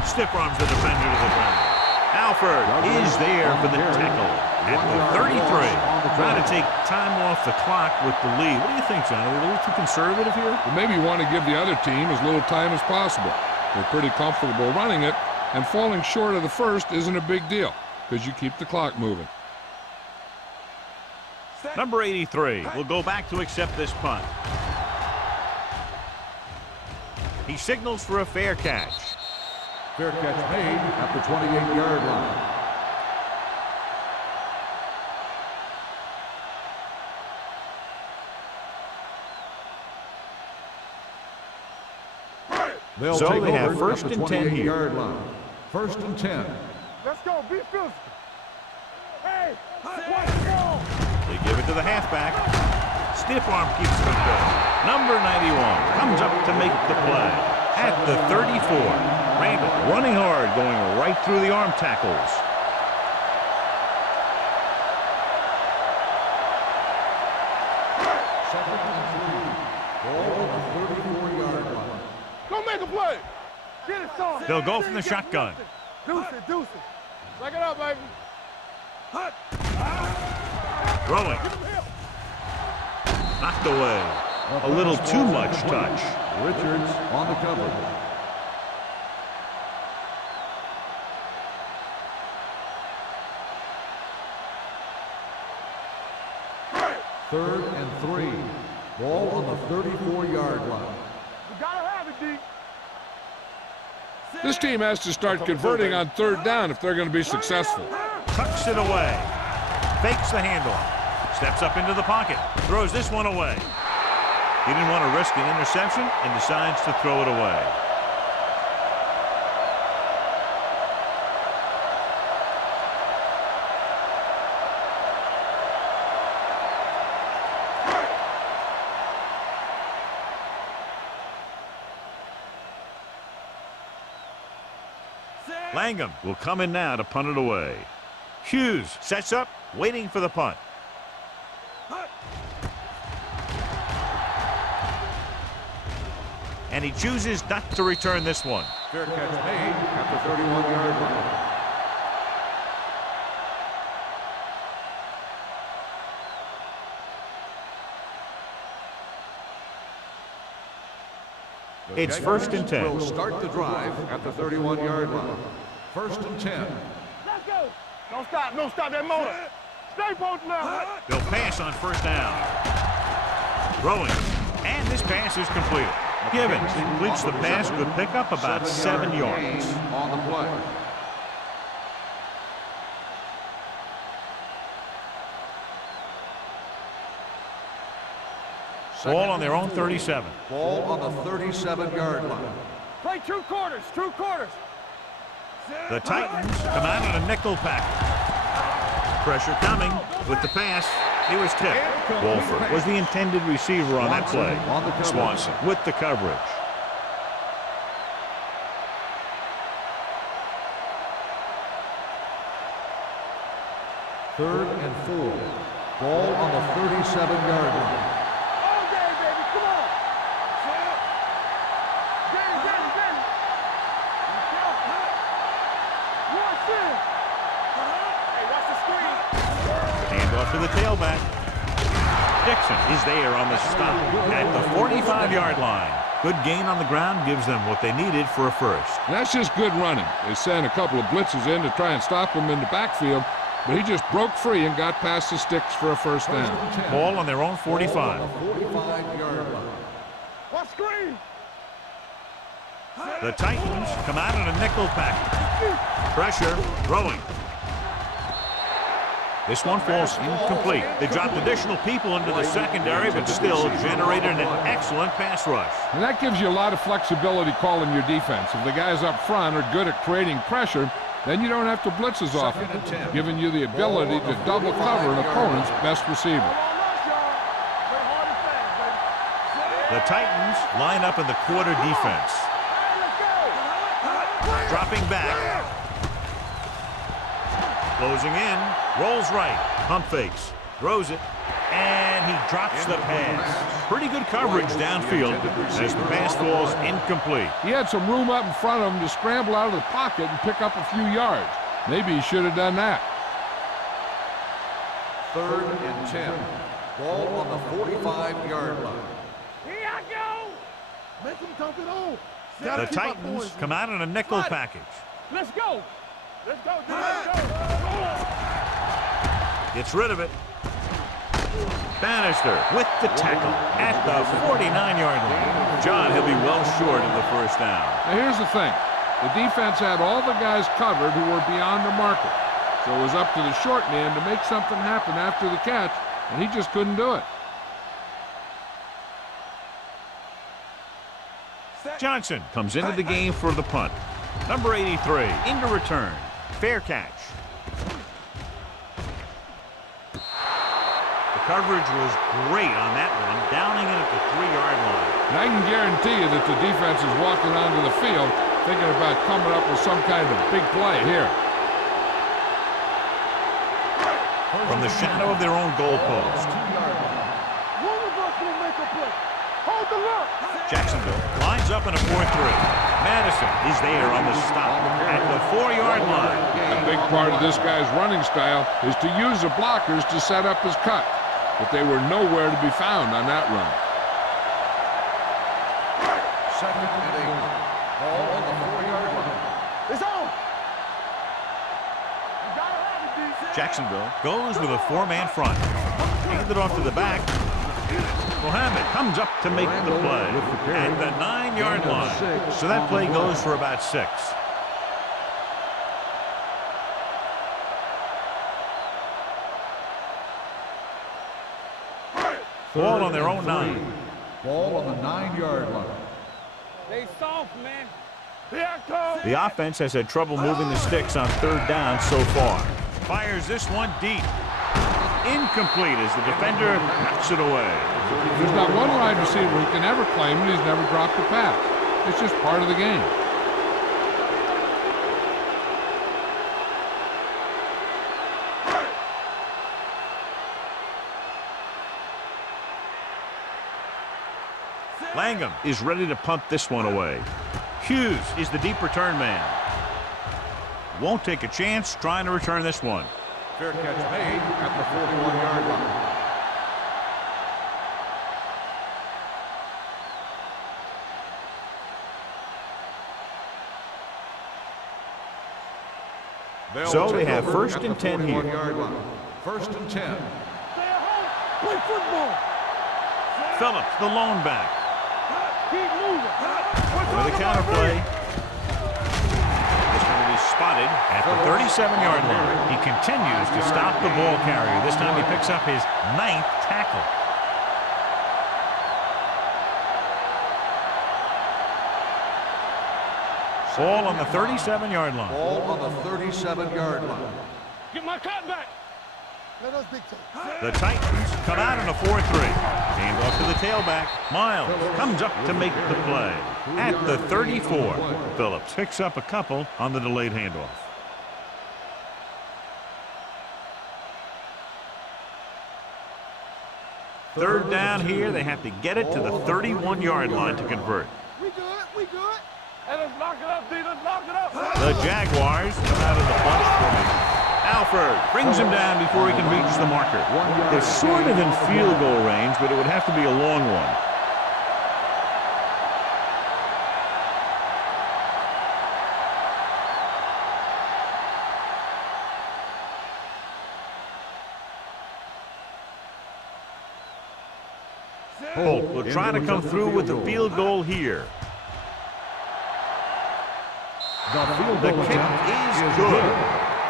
Stiff arms the defender to the ground. Alford is there for the tackle at the 33. Trying to take time off the clock with the lead. What do you think, John? Are we a little too conservative here? You maybe want to give the other team as little time as possible. They're pretty comfortable running it, and falling short of the first isn't a big deal because you keep the clock moving. Number 83 will go back to accept this punt. He signals for a fair catch. Fair catch made at the 28-yard line. They'll So take they have over first at the and 10 here. 28-yard line. First and 10. Let's go. Be physical. Hey, watch the ball. They give it to the halfback. Stiff arm keeps it going. Number 91 comes up to make the play at the 34. Randall running hard, going right through the arm tackles. Second and 3. Ball on the 34-yard line. Go make a play. Get it, son. They'll go from the shotgun. Deuce it, deuce it. Back it up, baby. Throwing. Knocked away. A little too much touch. Richards on the cover. Third and 3. Ball on the 34-yard line. You gotta have it, D. This team has to start converting on third down if they're going to be successful. Tucks it away. Fakes the handoff. Steps up into the pocket. Throws this one away. He didn't want to risk an interception and decides to throw it away. Langham will come in now to punt it away. Hughes sets up, waiting for the punt. And he chooses not to return this one. Fair catch made at the 31-yard line. It's first and 10. Will start the drive at the 31-yard line. First and 10. Let's go. Don't stop that motor. Stay posted now. They'll pass on first down. Throwing. And this pass is completed. Givens completes the pass. Good pickup, about 7 yards. On the play. Ball on their own 37. Ball on the 37-yard line. Play true quarters, true quarters. The Titans come out in a nickel pack. Pressure coming with the pass. He was tipped. Wolford was the intended receiver on that play. Swanson with the coverage. Third and 4. Ball on the 37-yard line. All day, baby. Come on. Get it. Watch this. Hey, watch the screen. Hand off to the tailback. Dixon is there on the stop at the 45-yard line. Good gain on the ground gives them what they needed for a first. That's just good running. They sent a couple of blitzes in to try and stop him in the backfield, but he just broke free and got past the sticks for a first down. Ball on their own 45. 45-yard line. Watch screen. The Titans come out in a nickel package. Pressure, throwing. This one falls incomplete. They dropped additional people into the secondary, but still generated an excellent pass rush. And that gives you a lot of flexibility calling your defense. If the guys up front are good at creating pressure, then you don't have to blitz as often, giving you the ability to double cover an opponent's best receiver. The Titans line up in the quarter defense. Dropping back. Closing in. Rolls right. Pump fakes. Throws it. And he drops the pass. Pretty good coverage downfield as the pass falls incomplete. He had some room up in front of him to scramble out of the pocket and pick up a few yards. Maybe he should have done that. Third and 10. Ball on the 45-yard line. Here I go. Make him dump it on. The Titans come out in a nickel package. Let's go. Let's go. Let's go. Gets rid of it. Bannister with the tackle at the 49-yard line. John, he'll be well short of the first down. Now here's the thing. The defense had all the guys covered who were beyond the marker. So it was up to the short man to make something happen after the catch, and he just couldn't do it. Johnson comes into the game for the punt. Number 83 into return. Fair catch. The coverage was great on that one, downing it at the 3-yard line. And I can guarantee you that the defense is walking onto the field thinking about coming up with some kind of big play here. From the shadow of their own goalpost. One of us will make a play. Hold the look. Jacksonville lines up in a 4-3. Madison is there on the stop at the 4-yard line. A big part of this guy's running style is to use the blockers to set up his cut, but they were nowhere to be found on that run. Second and 8. Ball on the 4-yard line. It's on. You gotta have it, DC. Jacksonville goes with a 4-man front. Handed off to the back. Mohammed comes up to make the play at the 9-yard line. So that play goes for about 6. Ball on their own 9. Ball on the 9-yard line. They soft, man. Here I come. The offense has had trouble moving the sticks on 3rd down so far. Fires this one deep. Incomplete as the defender knocks it away. There's not one wide receiver who can ever claim that he's never dropped a pass. It's just part of the game. Langham is ready to punt this one away. Hughes is the deep return man. Won't take a chance trying to return this one. Fair catch made at the 41-yard line. So they have 1st and 10 here. First and 10. Stay at home. Play football. Phillips, the lone back. Keep moving. With a counter play. This one will be spotted at the 37-yard line. He continues to stop the ball carrier. This time he picks up his 9th tackle. Ball on the 37-yard line. Ball on the 37-yard line. Get my cut back. Let us dictate. The Titans come out in a 4-3. Hand off to the tailback. Miles comes up to make the play. At the 34, Phillips picks up a couple on the delayed handoff. Third down here. They have to get it to the 31-yard line to convert. We good. We good. Hey, let's lock it up, D. Let's lock it up. The Jaguars come out of the bunch formation. Alford brings him down before he can reach the marker. They're sort of in field goal range, but it would have to be a long one. Holt will try to come through with the field goal here. The kick is good.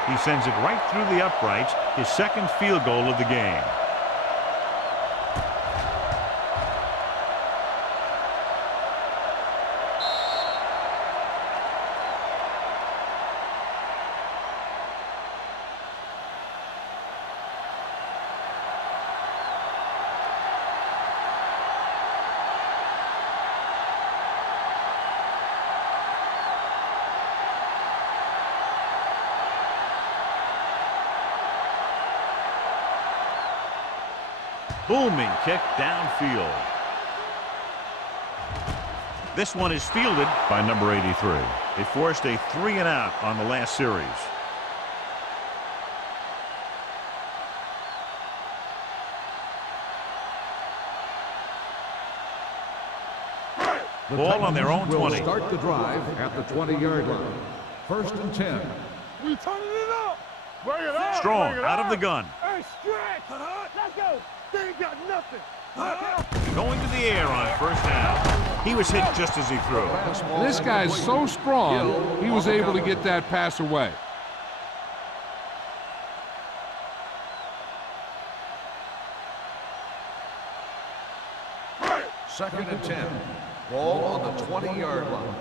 He sends it right through the uprights, his second field goal of the game. Booming kick downfield. This one is fielded by number 83. They forced a 3-and-out on the last series. Ball on their own 20. Start the drive at the 20-yard line. 1st and 10. We turning it up. Bring it up. Strong Bring it out of up. the gun. Hey, stretch. Let's go. They ain't got nothing. Going to the air on first down. He was hit just as he threw. This guy's so strong, he was able to get that pass away. Second and 10. Ball on the 20-yard line.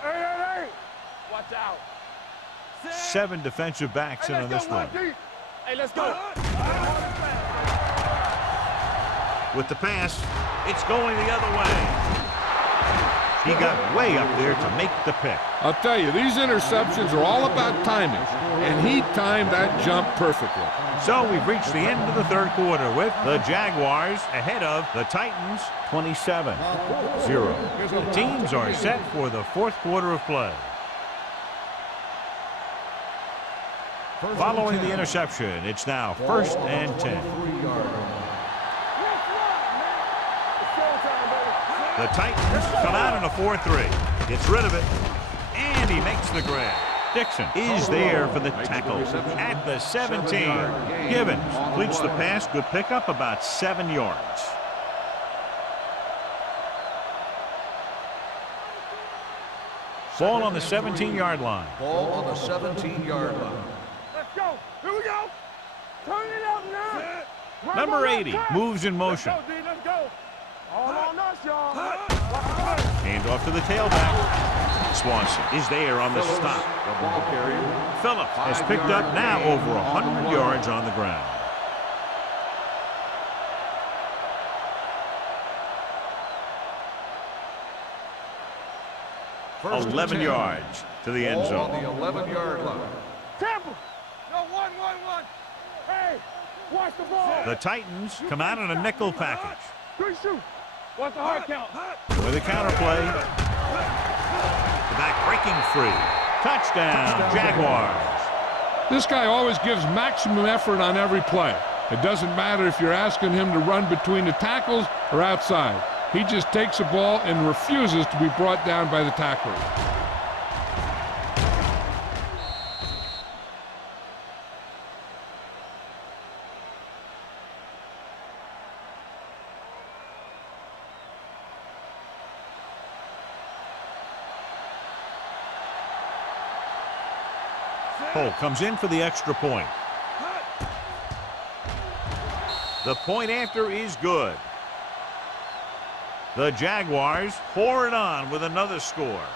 Hey. Watch out. 7 defensive backs in on this one. Hey, let's go. With the pass, it's going the other way. He got way up there to make the pick. I'll tell you, these interceptions are all about timing, and he timed that jump perfectly. So we've reached the end of the third quarter with the Jaguars ahead of the Titans 27-0. The teams are set for the fourth quarter of play. Following the interception, it's now 1st and 10. The Titans come out in a 4-3. Gets rid of it, and he makes the grab. Dixon is there for the tackle at the 17. Givens completes the pass. Good pickup, about 7 yards. Ball on the 17-yard line. Ball on the 17-yard line. Let's go. Here we go. Turn it up now. Right Number on that 80 cut. moves in motion. Let's go, D. Let's go. All on us, y'all. Hand off to the tailback. Swanson is there on the stop. The ball carrier. Phillips has picked up now over 100 yards on the ground. First and 11 10. yards to the end Ball on zone. the 11-yard line. Tampa. No, one. Hey, watch the ball. The Titans come out in a nickel package. Good shoot. What's the hard count? With a counterplay. The back breaking free. Touchdown, Jaguars. This guy always gives maximum effort on every play. It doesn't matter if you're asking him to run between the tackles or outside. He just takes the ball and refuses to be brought down by the tackler. Holt comes in for the extra point. The point after is good. The Jaguars pour it on with another score.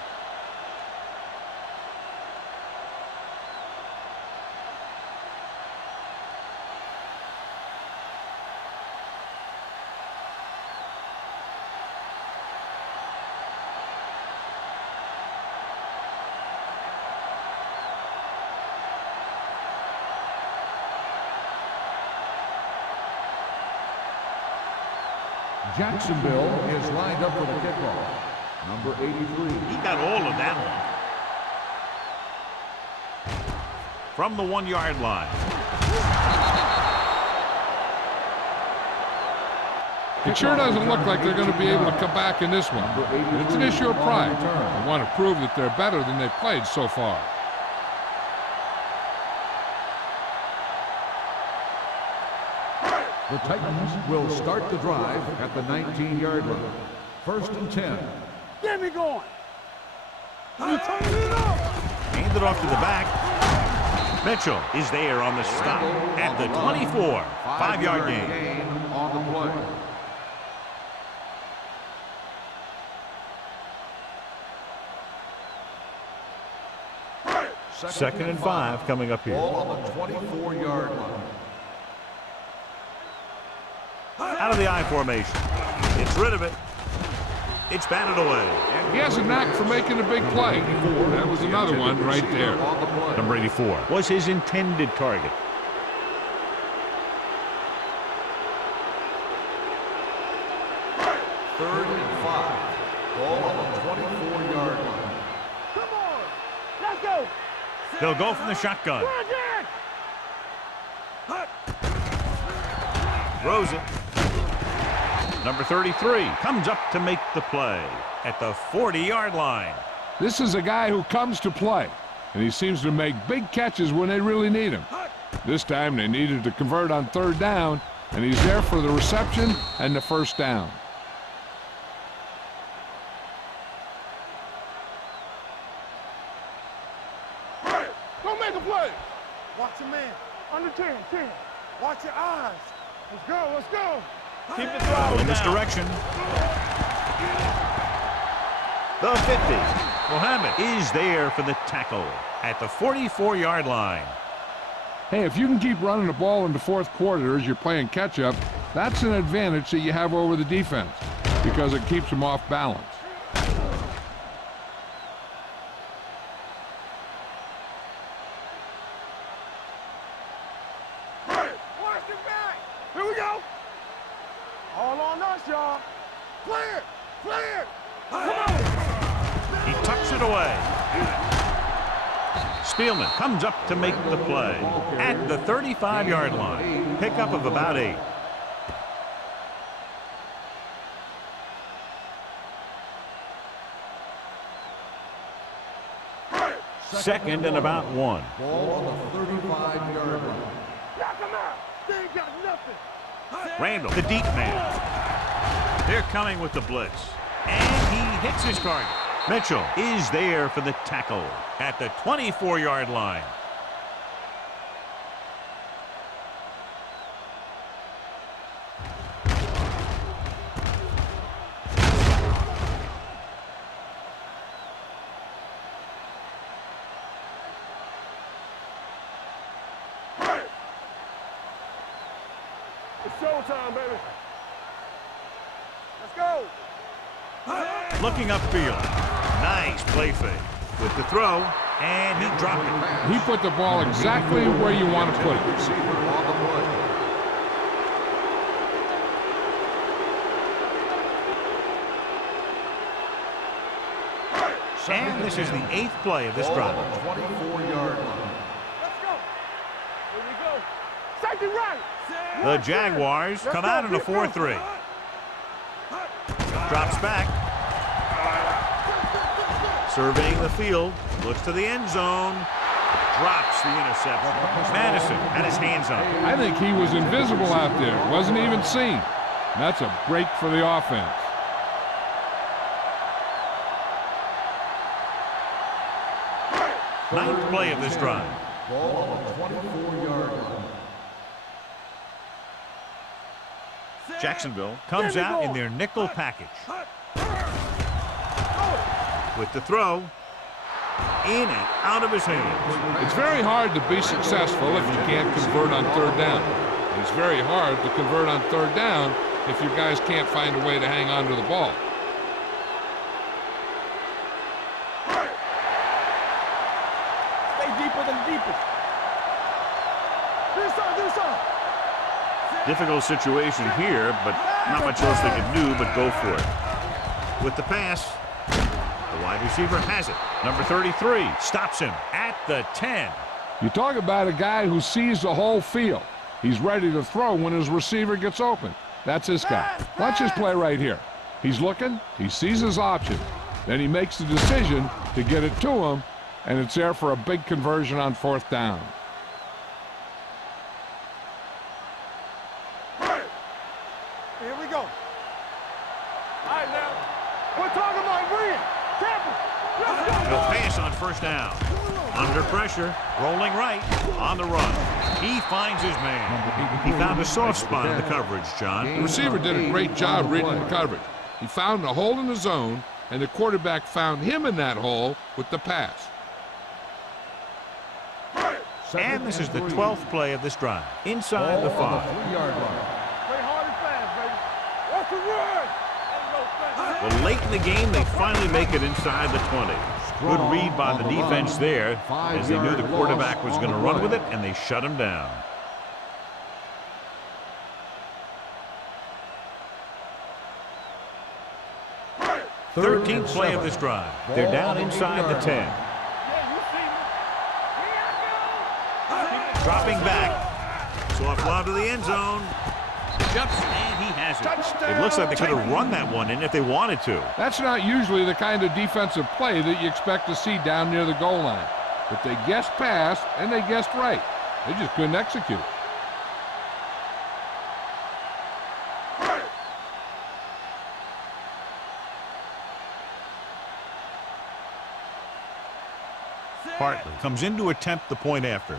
Jacksonville is lined up for the kickoff. Number 83. He got all of that one. From the 1-yard line. It sure doesn't look like they're going to be able to come back in this one. It's an issue of pride. They want to prove that they're better than they've played so far. The Titans will start the drive at the 19-yard line. 1st and 10. Get me going. You turning it up. Hand it off to the back. Mitchell is there on the stop at the 24. 5-yard gain. On the play. Second and 5 coming up here. Ball on the 24-yard line. Out of the I formation. It's rid of it. It's batted away. He has a knack for making a big play. That was another one right there. Number 84 was his intended target. Third and 5. Ball on the 24-yard line. Come on. Let's go. They'll go from the shotgun. Throws it. Number 33 comes up to make the play at the 40-yard line. This is a guy who comes to play, and he seems to make big catches when they really need him. This time they needed to convert on 3rd down, and he's there for the reception and the 1st down. Go make a play. Watch your man. Under 10. Watch your eyes. Let's go. Let's go. Keep it throttled In this down. direction. The 50. Mohammed is there for the tackle at the 44-yard line. Hey, if you can keep running the ball in the 4th quarter as you're playing catch-up, that's an advantage that you have over the defense because it keeps them off balance. Watch the back. Here we go. All on us, y'all. Clear. Come on. He tucks it away. Spielman comes up to make the play at the 35-yard line. Pickup of about 8. Second and about 1. Ball on the 35-yard line. Knock him out. They ain't got nothing. Randall, the deep man. They're coming with the blitz. And he hits his target. Mitchell is there for the tackle at the 24-yard line. It's showtime, baby. Let's go. Looking upfield. Nice play fake with the throw, and he dropped it. He put the ball exactly where you want to put it. Receiver on the play. And this is the 8th play of this drive. Ball on the 24-yard line. Let's go. Here we go. Safety right. The Jaguars come out in a 4-3. Drops back. Surveying the field. Looks to the end zone. Drops the interception. Madison had his hands on it. I think he was invisible out there. Wasn't even seen. That's a break for the offense. Ninth play of this drive. Ball on the 24-yard line. Jacksonville comes out in their nickel package. With the throw, in and out of his hands. It's very hard to be successful if you can't convert on 3rd down. And it's very hard to convert on 3rd down if your guys can't find a way to hang on to the ball. Stay deeper than deepest. This side. Difficult situation here, but not much else they can do but go for it. With the pass, the wide receiver has it. Number 33 stops him at the 10. You talk about a guy who sees the whole field. He's ready to throw when his receiver gets open. That's this guy. Watch his play right here. He's looking, he sees his option. Then he makes the decision to get it to him, and it's there for a big conversion on 4th down. Here we go. All right, now. We're talking about Green. Careful. Let's go. He'll pass on 1st down. Under pressure, rolling right, on the run. He finds his man. He found a soft spot in the coverage, John. The receiver did a great job reading the coverage. He found a hole in the zone, and the quarterback found him in that hole with the pass. And this is the 12th play of this drive. Inside the 5. 3-yard line. Play hard and fast, baby. What's the word? Well, late in the game, they finally make it inside the 20. Good read by the defense there, as they knew the quarterback was going to run with it, and they shut him down. Thirteenth play of this drive. They're down inside the 10. Dropping back. Soft lob to the end zone. Jumps, and he has it. It looks like they could have run that one in if they wanted to. That's not usually the kind of defensive play that you expect to see down near the goal line. But they guessed pass, and they guessed right. They just couldn't execute. Hartley comes in to attempt the point after.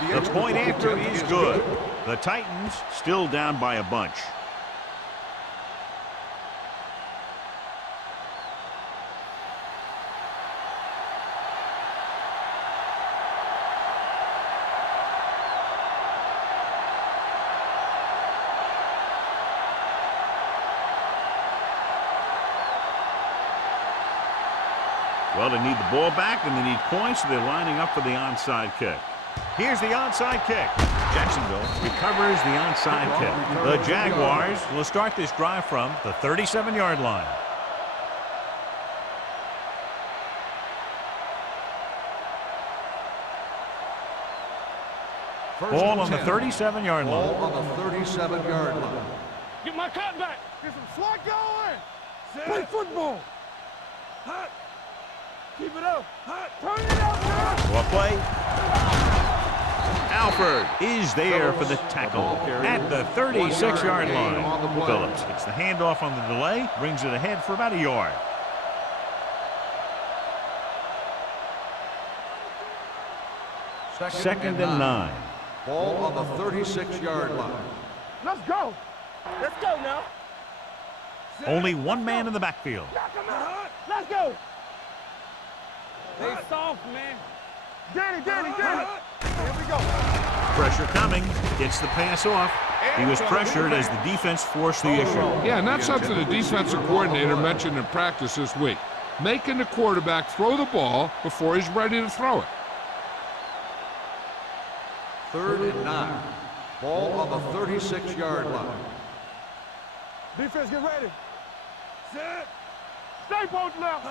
The point after is good. The Titans still down by a bunch. Well, they need the ball back, and they need points, so they're lining up for the onside kick. Here's the onside kick. Jacksonville recovers the onside kick. The Jaguars will start this drive from the 37-yard line. Ball on the 37-yard line. Ball on the 37-yard line. Get my cut back. Get some slot going. Play football. Keep it up. Turn it up, man. What play? Alford is there for the tackle at the 36-yard line. Phillips gets the handoff on the delay, brings it ahead for about a yard. Second and 9. Ball on the 36-yard line. Let's go. Let's go now. Only one man in the backfield. Knock him out. Let's go. Stay soft, man. Danny. Here we go. Pressure coming. Gets the pass off. He was pressured as the defense forced the issue. Yeah, and that's something the defensive coordinator mentioned in practice this week. Making the quarterback throw the ball before he's ready to throw it. 3rd and 9. Ball on the 36-yard line. Defense, get ready. Set. Stay both left.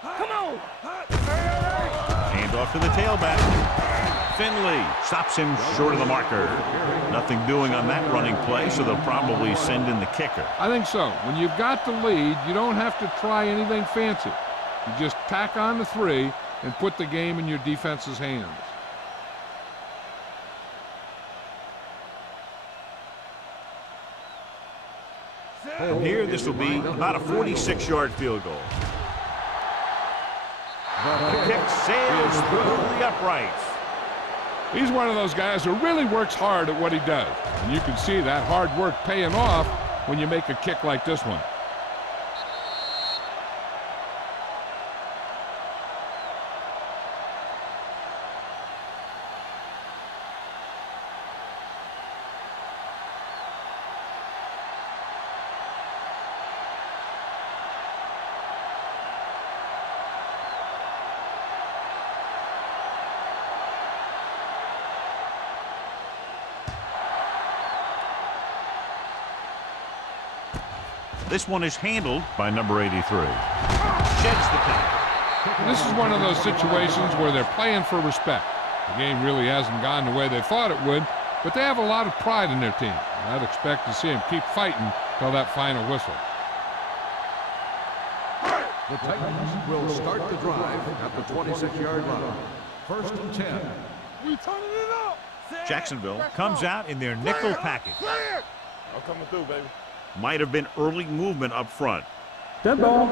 Come on. Hand off to the tailback. Finley stops him short of the marker. Nothing doing on that running play, so they'll probably send in the kicker. I think so. When you've got the lead, you don't have to try anything fancy. You just tack on the 3 and put the game in your defense's hands. From here, this will be about a 46-yard field goal. The kick sails through the uprights. He's one of those guys who really works hard at what he does. And you can see that hard work paying off when you make a kick like this one. This one is handled by number 83. Sheds the pass. This is one of those situations where they're playing for respect. The game really hasn't gone the way they thought it would, but they have a lot of pride in their team. I'd expect to see them keep fighting till that final whistle. The Titans will start the drive at the 26-yard line. 1st and 10. We turning it up. Jacksonville comes out in their nickel package. I'm coming through, baby. Might have been early movement up front. Dead ball.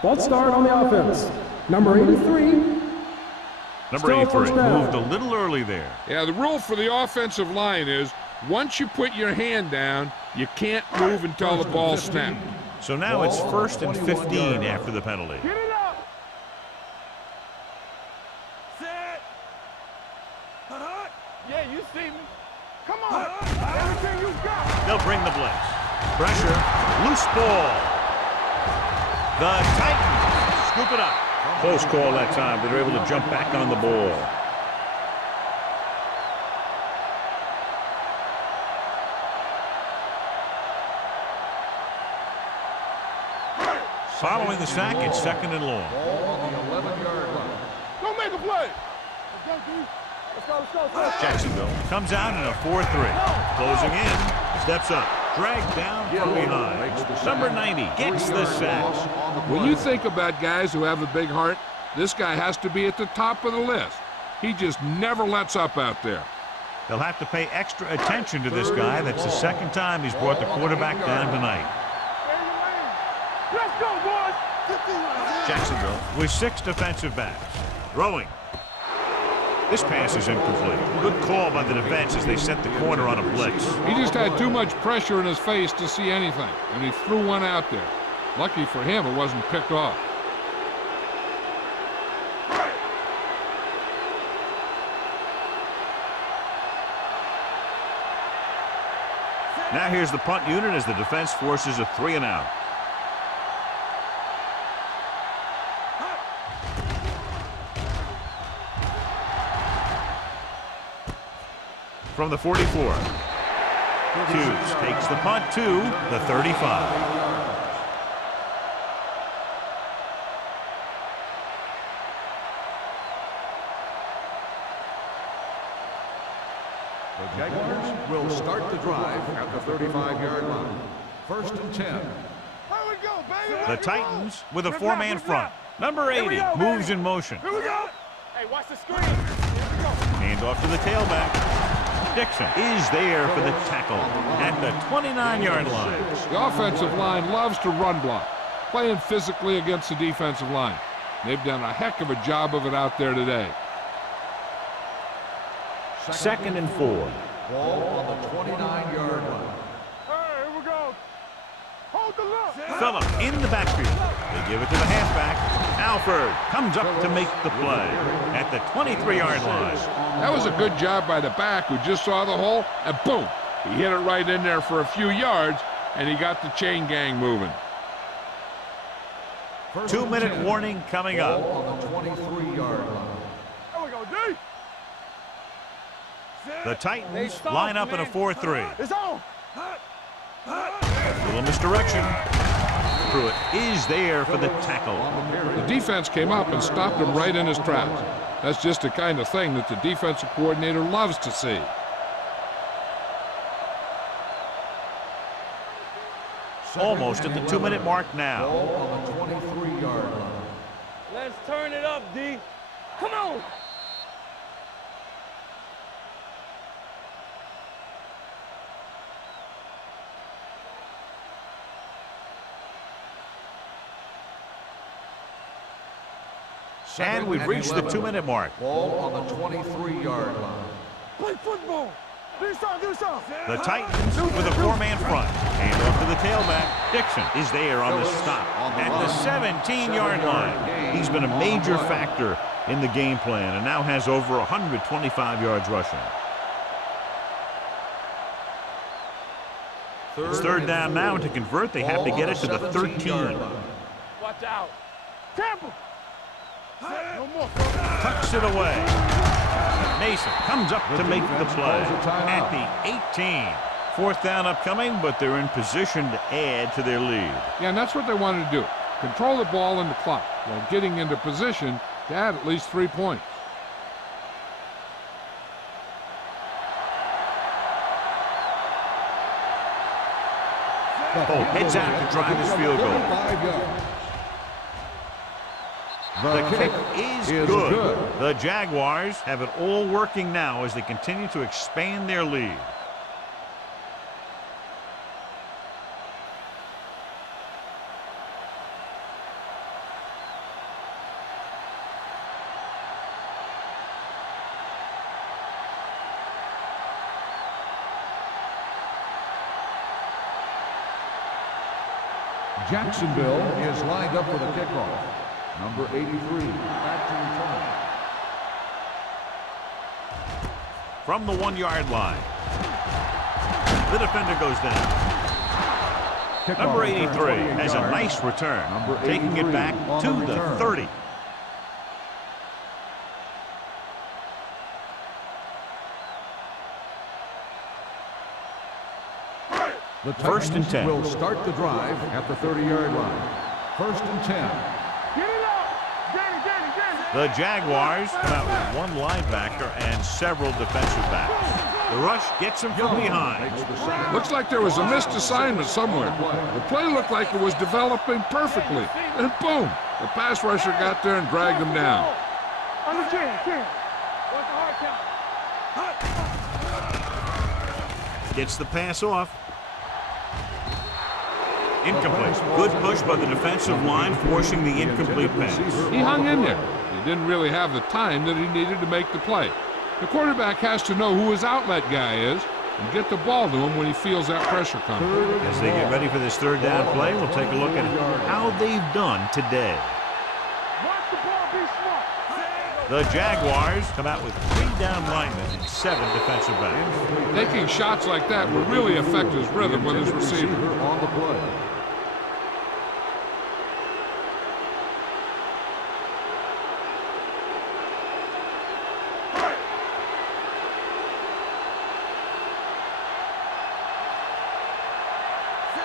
False start on the offense. Number 83. Number Still 83 first down. moved a little early there. Yeah, the rule for the offensive line is once you put your hand down, you can't move until the ball snapped. So now it's 1st and 15 after the penalty. Get it up. Set. Yeah, you see me. Come on. Everything you got. They'll bring the blitz. Pressure. Loose ball. The Titans scoop it up. Close call that time, but they're able to jump back on the ball. Following the sack, it's 2nd and long. Ball on the 11-yard line. Don't make a play. Let's go, D. Let's go, let's go, let's go. Jacksonville comes out in a 4-3. Closing in, steps up, dragged down from behind. Number 90 gets the sack. When you think about guys who have a big heart, this guy has to be at the top of the list. He just never lets up out there. They'll have to pay extra attention to this guy. That's the 2nd time he's brought the quarterback down tonight. Let's go, boys. Jacksonville with 6 defensive backs. Throwing. This pass is incomplete. Good call by the defense as they set the corner on a blitz. He just had too much pressure in his face to see anything, and he threw one out there. Lucky for him, it wasn't picked off. Now here's the punt unit as the defense forces a 3-and-out. From the 44. Hughes takes the punt to the 35. The Jaguars will start the drive at the 35-yard line. 1st and 10. Here we go, baby. The Titans with a 4-man front. Number 80 moves in motion. Here we go. Hey, watch the screen. Here we go. Hand off to the tailback. Dixon is there for the tackle at the 29-yard line. The offensive line loves to run block, playing physically against the defensive line. They've done a heck of a job of it out there today. 2nd and 4. Ball on the 29-yard line. Hey, here we go. Hold the look. Phillip in the backfield. They give it to the halfback. Alford comes up to make the play at the 23-yard line. That was a good job by the back who just saw the hole, and boom, he hit it right in there for a few yards, and he got the chain gang moving. 2-minute warning coming up. Ball on the 23-yard line. Here we go, D. The Titans line up in a 4-3. It's on. Little misdirection. Pruitt is there for the tackle. The defense came up and stopped him right in his tracks. That's just the kind of thing that the defensive coordinator loves to see. Almost at the 2-minute mark now. Ball on the 23-yard line. Let's turn it up, D. Come on. And we've reached the 2-minute mark. Ball on the 23-yard line. Play football. Do something. The Titans with a 4-man front. Hand off to the tailback. Dixon is there on the stop at the 17-yard line. He's been a major factor in the game plan and now has over 125 yards rushing. It's 3rd down now, and to convert, they have to get it to the 13. Watch out. Tampa. No more. Tucks it away. Mason comes up to make the play at the 18. Fourth down upcoming, but they're in position to add to their lead. Yeah, and that's what they wanted to do. Control the ball and the clock while getting into position to add at least 3 points. Heads out to drive his field goal. The kick is good. The Jaguars have it all working now as they continue to expand their lead. Jacksonville is lined up for the kickoff. Number 83, back to return. From the 1-yard line. The defender goes down. Kickoff Number 83 return, has a 28 nice return, Number taking it 83 back on to the the return. 30. The First and Titans 10. will start the drive at the 30-yard line. First and 10. Get it up. Danny. The Jaguars come out with one linebacker and several defensive backs. The rush gets him from behind. Makes the second. Looks like there was a missed assignment somewhere. The play looked like it was developing perfectly. And boom, the pass rusher got there and dragged him down. On the 10. What's the hard count? Gets the pass off. Incomplete. Good push by the defensive line, forcing the incomplete pass. He hung in there. He didn't really have the time that he needed to make the play. The quarterback has to know who his outlet guy is and get the ball to him when he feels that pressure coming. As they get ready for this third down play, we'll take a look at how they've done today. Watch the ball, be smart. The Jaguars come out with 3 down linemen and 7 defensive backs. Taking shots like that would really affect his rhythm with his receiver. On the play.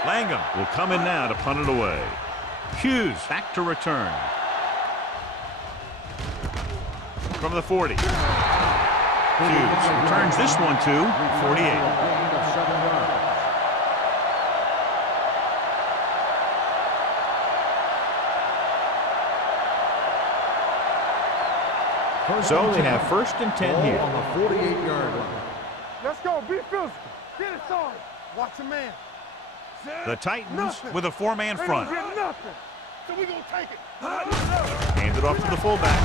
Langham will come in now to punt it away. Hughes back to return. From the 40. Hughes returns this one to 48. Gain of 7 yards. So they have first and 10 here. On the 48-yard line. Let's go. Be physical. Get it started. Watch a man. The Titans with a 4-man They front. don't get nothing. So we gonna take it. Hand it off to the fullback.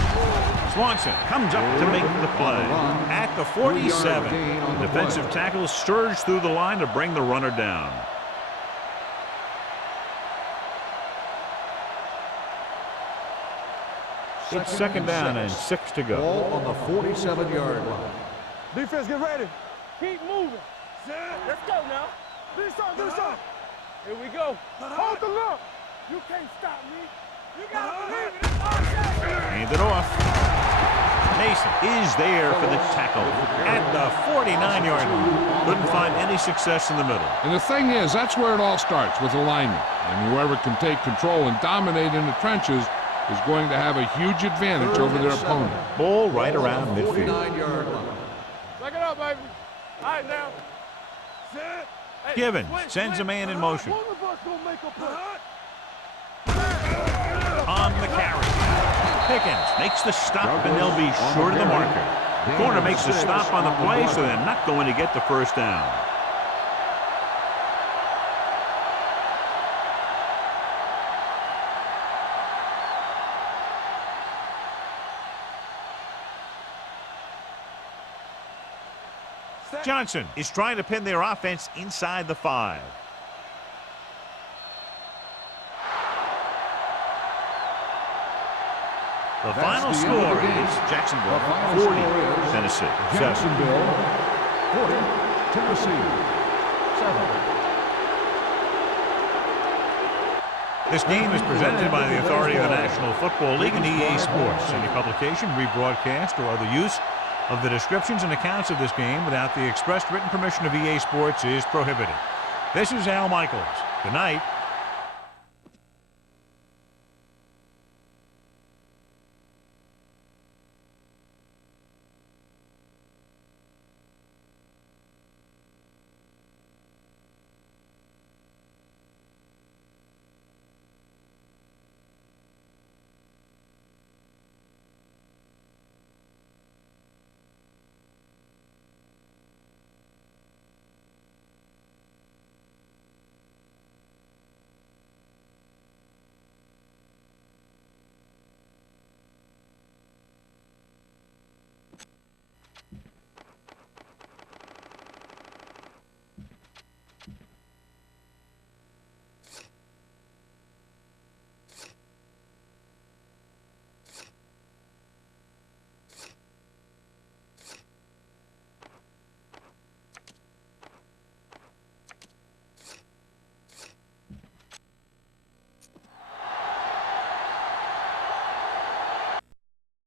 Swanson comes up to make the play. At the 47, the defensive tackle surged through the line to bring the runner down. It's second down and 6 to go. Ball on the 47-yard line. Defense, get ready. Keep moving. Let's go now. Do something. Here we go. Hold the look. You can't stop me. You gotta believe it. It's Hand it off. Mason is there for the tackle at the 49-yard line. Couldn't find any success in the middle. And the thing is, that's where it all starts, with alignment. And whoever can take control and dominate in the trenches is going to have a huge advantage over their opponent. Ball right around midfield. 49-yard line. Back it up, baby. All right, now. Given sends a man in motion. One of us gonna make a play. On the carry. Pickens makes the stop, and they'll be short of the marker. The corner makes the stop on the play, so they're not going to get the first down. Johnson is trying to pin their offense inside the 5. The final score is Jacksonville 40, Tennessee 7. Jacksonville 40, Tennessee 7. This game is presented by the authority of the National Football League and EA Sports. Any publication, rebroadcast, or other use of the descriptions and accounts of this game without the expressed written permission of EA Sports is prohibited. This is Al Michaels. Good night.